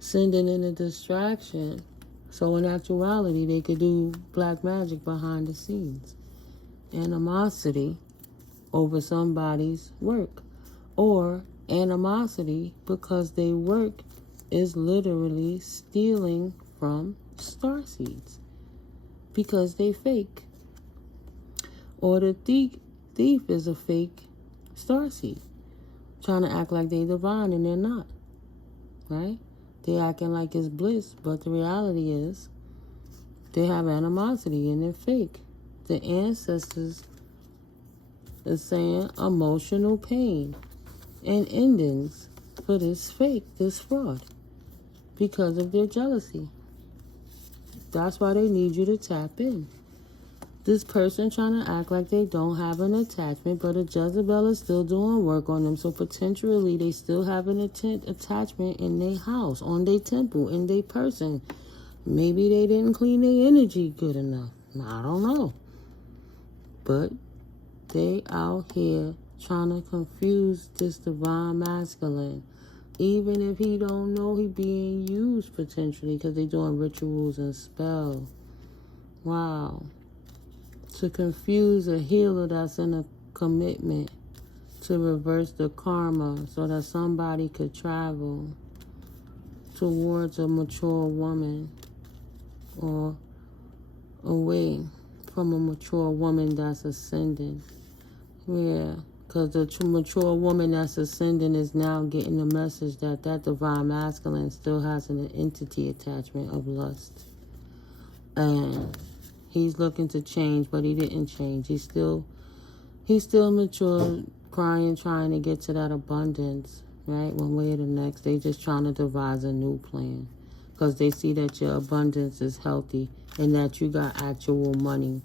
Sending in a distraction. So in actuality, they could do black magic behind the scenes. Animosity over somebody's work. Or animosity because their work is literally stealing from starseeds because they fake. Or the thief is a fake starseed, trying to act like they divine and they're not, right? They acting like it's bliss, but the reality is they have animosity and they're fake. The ancestors is saying emotional pain and endings for this fake, this fraud, because of their jealousy. That's why they need you to tap in. This person trying to act like they don't have an attachment, but a Jezebel is still doing work on them. So potentially they still have an attachment in their house, on their temple, in their person. Maybe they didn't clean their energy good enough. I don't know. But they out here trying to confuse this divine masculine. Even if he don't know he being used potentially because they doing rituals and spells. Wow. To confuse a healer that's in a commitment to reverse the karma so that somebody could travel towards a mature woman or away from a mature woman that's ascending. Yeah, because the mature woman that's ascending is now getting the message that that divine masculine still has an entity attachment of lust. And he's looking to change, but he didn't change. He's still mature, crying, trying to get to that abundance, right? One way or the next. They just trying to devise a new plan because they see that your abundance is healthy and that you got actual money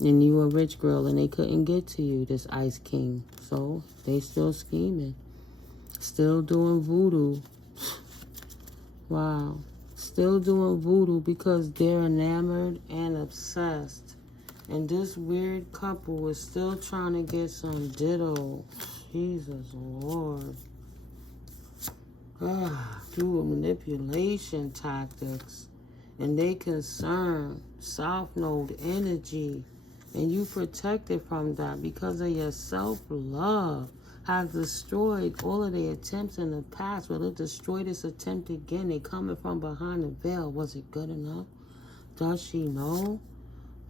And you a rich girl and they couldn't get to you, this Ice King. So they still scheming. Still doing voodoo. Wow. Still doing voodoo because they're enamored and obsessed. And this weird couple is still trying to get some ditto. Jesus Lord. Through manipulation tactics. And they concern South Node energy. And you protected from that because of your self-love. Have destroyed all of their attempts in the past. Will it destroy this attempt again? They coming from behind the veil. Was it good enough? Does she know?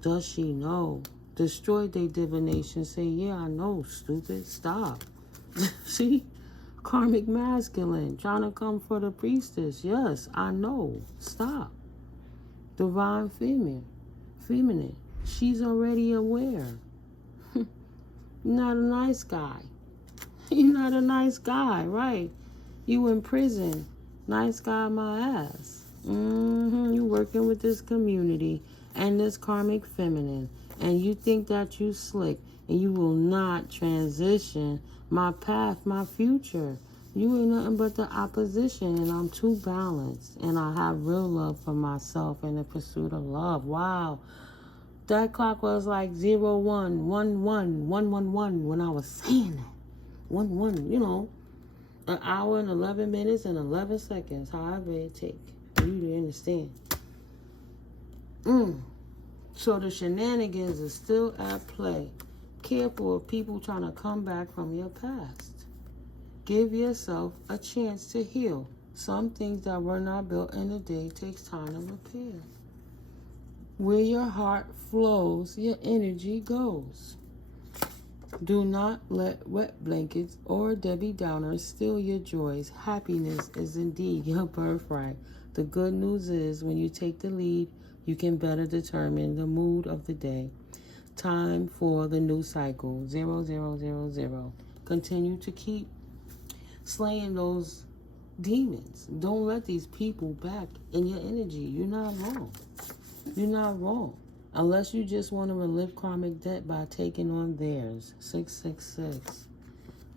Does she know? Destroyed their divination. Say, yeah, I know, stupid. Stop. See? Karmic masculine. Trying to come for the priestess. Yes, I know. Stop. Divine feminine. She's already aware. You're not a nice guy. You're not a nice guy, right? You in prison. Nice guy, my ass. You working with this community and this karmic feminine. And you think that you slick. And you will not transition my path, my future. You ain't nothing but the opposition. And I'm too balanced. And I have real love for myself in the pursuit of love. Wow. That clock was like 0, 1, 1, 1, 1, 1, 1 when I was saying that. 1, 1, you know, an hour and 11 minutes and 11 seconds, however it take for you to understand. So the shenanigans is still at play. Careful of people trying to come back from your past. Give yourself a chance to heal. Some things that were not built in a day takes time to repair. Where your heart flows, your energy goes. Do not let wet blankets or Debbie Downers steal your joys. Happiness is indeed your birthright. The good news is when you take the lead, you can better determine the mood of the day. Time for the new cycle, 0000. Continue to keep slaying those demons. Don't let these people back in your energy. You're not wrong. You're not wrong. Unless you just want to relive karmic debt by taking on theirs. 666.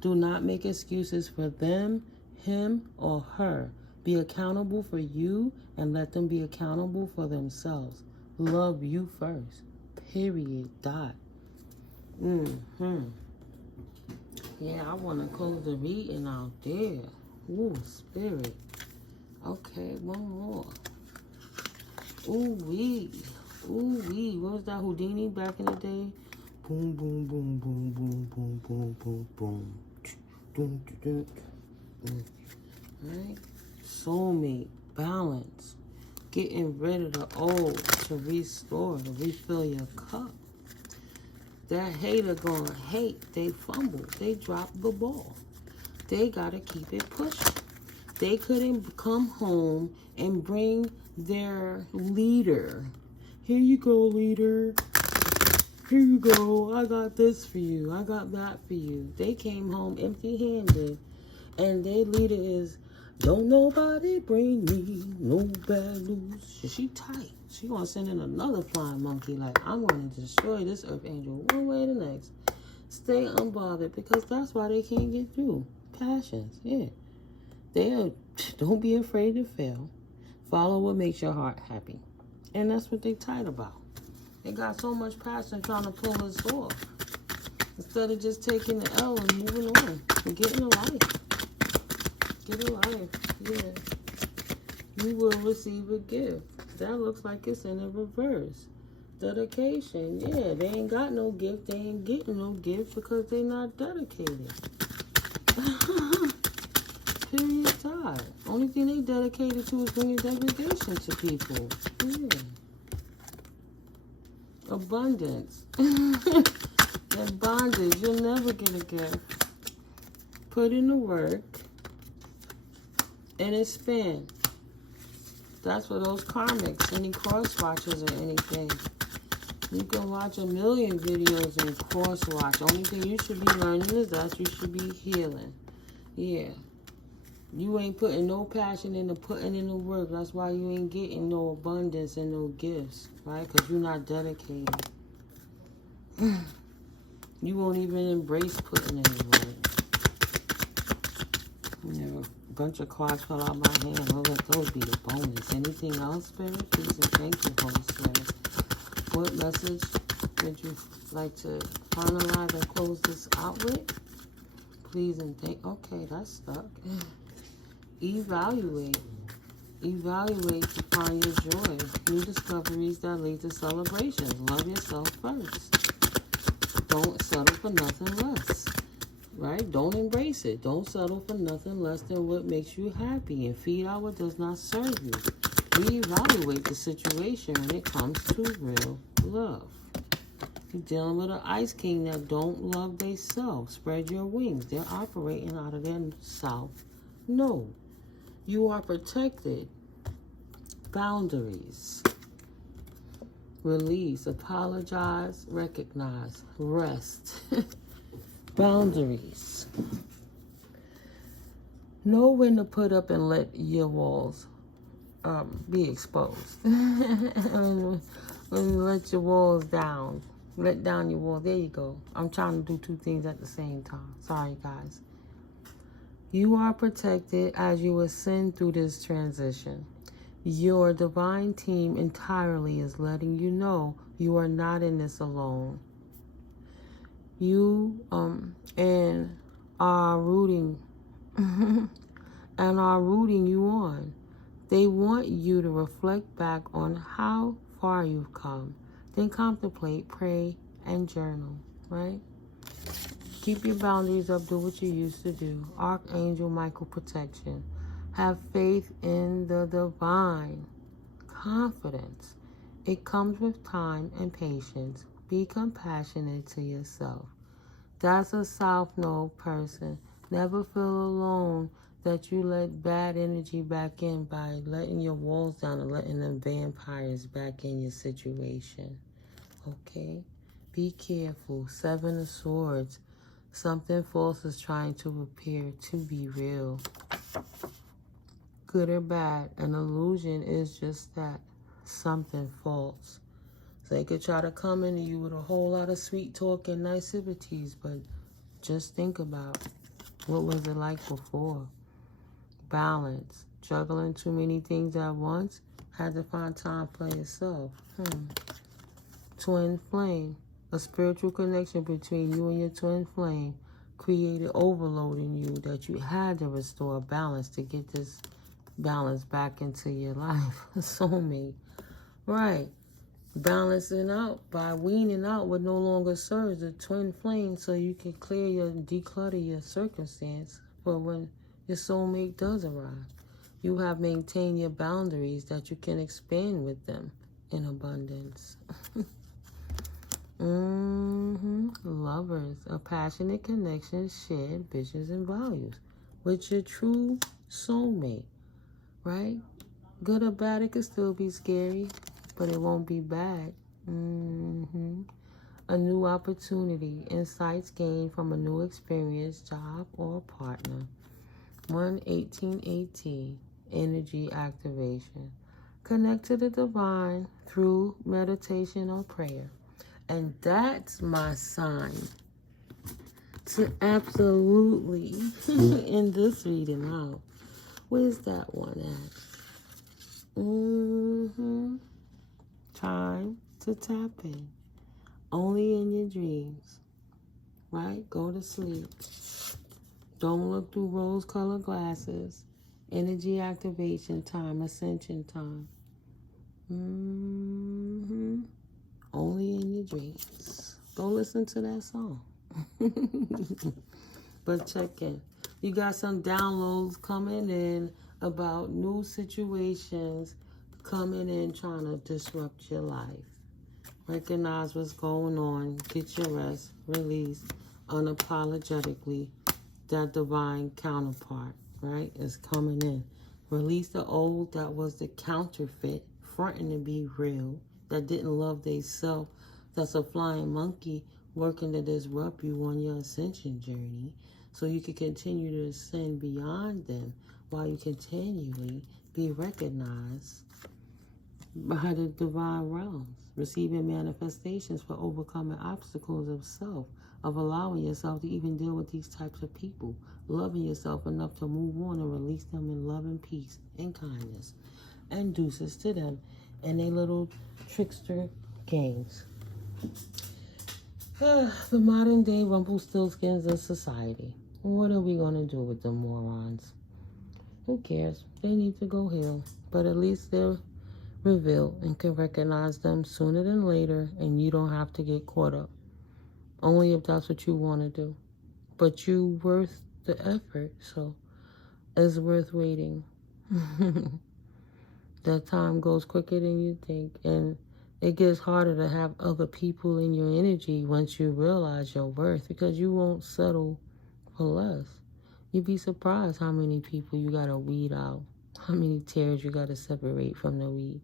Do not make excuses for them, him, or her. Be accountable for you and let them be accountable for themselves. Love you first. Period. Dot. Yeah, I want to close the reading out there. Ooh, spirit. Okay, one more. Ooh, wee. Ooh, wee. What was that Houdini back in the day? Boom, boom, boom, boom, boom, boom, boom, boom, boom. Dun, dun, dun. Right? Soulmate. Balance. Getting rid of the old to restore, to refill your cup. That hater gonna hate. They fumbled. They dropped the ball. They gotta keep it pushing. They couldn't come home and bring their leader. Here you go, leader. Here you go. I got this for you. I got that for you. They came home empty-handed. And their leader is, don't nobody bring me no bad news. She tight. She gonna send in another flying monkey like, I'm gonna destroy this earth angel one way or the next. Stay unbothered because that's why they can't get through. Passions, yeah. Don't be afraid to fail. Follow what makes your heart happy. And that's what they tight about. They got so much passion trying to pull us off. Instead of just taking the L and moving on. And getting a life. Get a life, yeah. You will receive a gift. That looks like it's in the reverse. Dedication, yeah. They ain't got no gift. They ain't getting no gift because they not dedicated. Period. Time. Only thing they dedicated to is bringing degradation to people. Yeah. Abundance. And bondage. You'll never get a gift. Put in the work. And expand. That's for those karmics. Any cross watchers or anything. You can watch a million videos and cross watch. Only thing you should be learning is that you should be healing. Yeah. You ain't putting no passion into putting in the work. That's why you ain't getting no abundance and no gifts, right? Because you're not dedicated. You won't even embrace putting in the work. You know, a bunch of cards fell out my hand. I'll let those be the bonus. Anything else, Spirit? Please and thank you, Holy Spirit. What message would you like to finalize and close this out with? Please and thank. Okay, that's stuck. Evaluate. Evaluate to find your joy. New discoveries that lead to celebrations. Love yourself first. Don't settle for nothing less. Right? Don't embrace it. Don't settle for nothing less than what makes you happy. And feed out what does not serve you. Reevaluate the situation when it comes to real love. You're dealing with an Ice King that don't love themselves. Spread your wings. They're operating out of their self. No. You are protected. Boundaries. Release. Apologize. Recognize. Rest. Boundaries. Know when to put up and let your walls be exposed. When let your walls down. Let down your wall. There you go. I'm trying to do two things at the same time. Sorry, guys. You are protected as you ascend through this transition. Your divine team entirely is letting you know you are not in this alone. You and are rooting and are rooting you on. They want you to reflect back on how far you've come. Then contemplate, pray, and journal, right? Keep your boundaries up. Do what you used to do. Archangel Michael protection. Have faith in the divine. Confidence. It comes with time and patience. Be compassionate to yourself. That's a South Node person. Never feel alone that you let bad energy back in by letting your walls down and letting them vampires back in your situation. Okay? Be careful. Seven of Swords. Something false is trying to appear to be real. Good or bad, an illusion is just that. Something false. So they could try to come into you with a whole lot of sweet talk and niceties, but just think about what was it like before. Balance. Juggling too many things at once. Had to find time for yourself. Twin flame. A spiritual connection between you and your twin flame created overload in you that you had to restore balance to get this balance back into your life. Soulmate. Right. Balancing out by weaning out what no longer serves the twin flame so you can declutter your circumstance for when your soulmate does arrive. You have maintained your boundaries that you can expand with them in abundance. Lovers, a passionate connection, shared visions and values with your true soulmate, right? Good or bad, it could still be scary, but it won't be bad. A new opportunity, insights gained from a new experience, job, or partner. 1-18-18, energy activation. Connect to the divine through meditation or prayer. And that's my sign to absolutely in this reading out. Where's that one at? Time to tap in. Only in your dreams. Right? Go to sleep. Don't look through rose-colored glasses. Energy activation time, ascension time. Only in your dreams. Go listen to that song. But check in. You got some downloads coming in about new situations coming in trying to disrupt your life. Recognize what's going on. Get your rest. Release unapologetically. That divine counterpart, right, is coming in. Release the old that was the counterfeit, fronting to be real, that didn't love they self, that's a flying monkey working to disrupt you on your ascension journey so you can continue to ascend beyond them while you continually be recognized by the divine realms. receiving manifestations for overcoming obstacles of self, of allowing yourself to even deal with these types of people, loving yourself enough to move on and release them in love and peace and kindness, and deuces to them and their little trickster games. The modern day Rumplestiltskins of society. What are we going to do with the morons? Who cares? They need to go heal. But at least they're revealed and can recognize them sooner than later, and you don't have to get caught up. Only if that's what you want to do. But you worth the effort, so it's worth waiting. That time goes quicker than you think, and it gets harder to have other people in your energy once you realize your worth, because you won't settle for less. You'd be surprised how many people you gotta weed out, how many tares you gotta separate from the weed.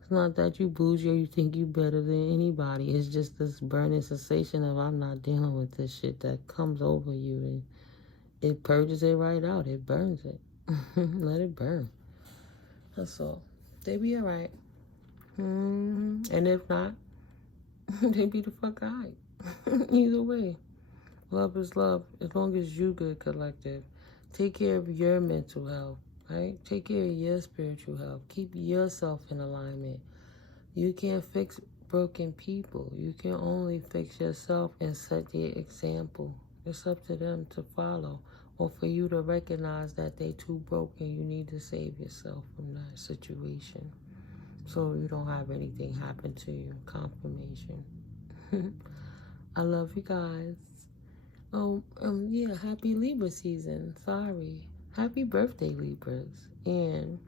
It's not that you bougie or you think you better than anybody. It's just this burning sensation of I'm not dealing with this shit that comes over you, and it purges it right out. It burns it. Let it burn. That's all. They be all right. And if not, they be the fuck all right. Either way. Love is love, as long as you good, collective. Take care of your mental health, right? Take care of your spiritual health. Keep yourself in alignment. You can't fix broken people. You can only fix yourself and set the example. It's up to them to follow, or for you to recognize that they too broken. You need to save yourself from that situation, so you don't have anything happen to you. Confirmation. I love you guys. Oh, yeah, happy Libra season. Sorry. Happy birthday, Libras. And,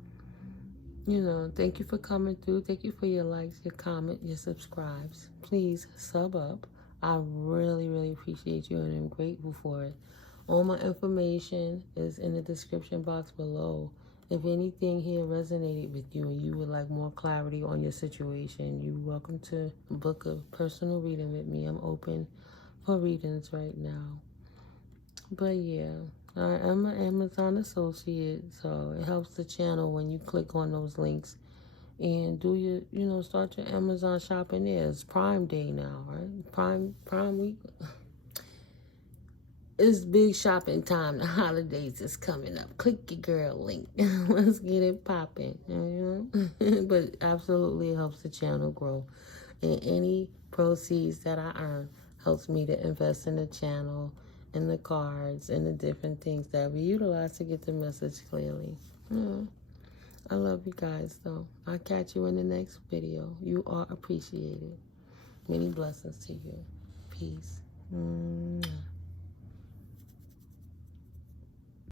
thank you for coming through. Thank you for your likes, your comment, your subscribes. Please sub up. I really, really appreciate you, and I'm grateful for it. All my information is in the description box below. If anything here resonated with you and you would like more clarity on your situation, you're welcome to book a personal reading with me. I'm open for readings right now. But yeah, I am an Amazon associate, so it helps the channel when you click on those links and do your, start your Amazon shopping there. It's Prime Day now, right? Prime week. It's big shopping time. The holidays is coming up. Click your girl link. Let's get it popping. But absolutely it helps the channel grow. And any proceeds that I earn helps me to invest in the channel, in the cards, and the different things that we utilize to get the message clearly. I love you guys, though. I'll catch you in the next video. You are appreciated. Many blessings to you. Peace.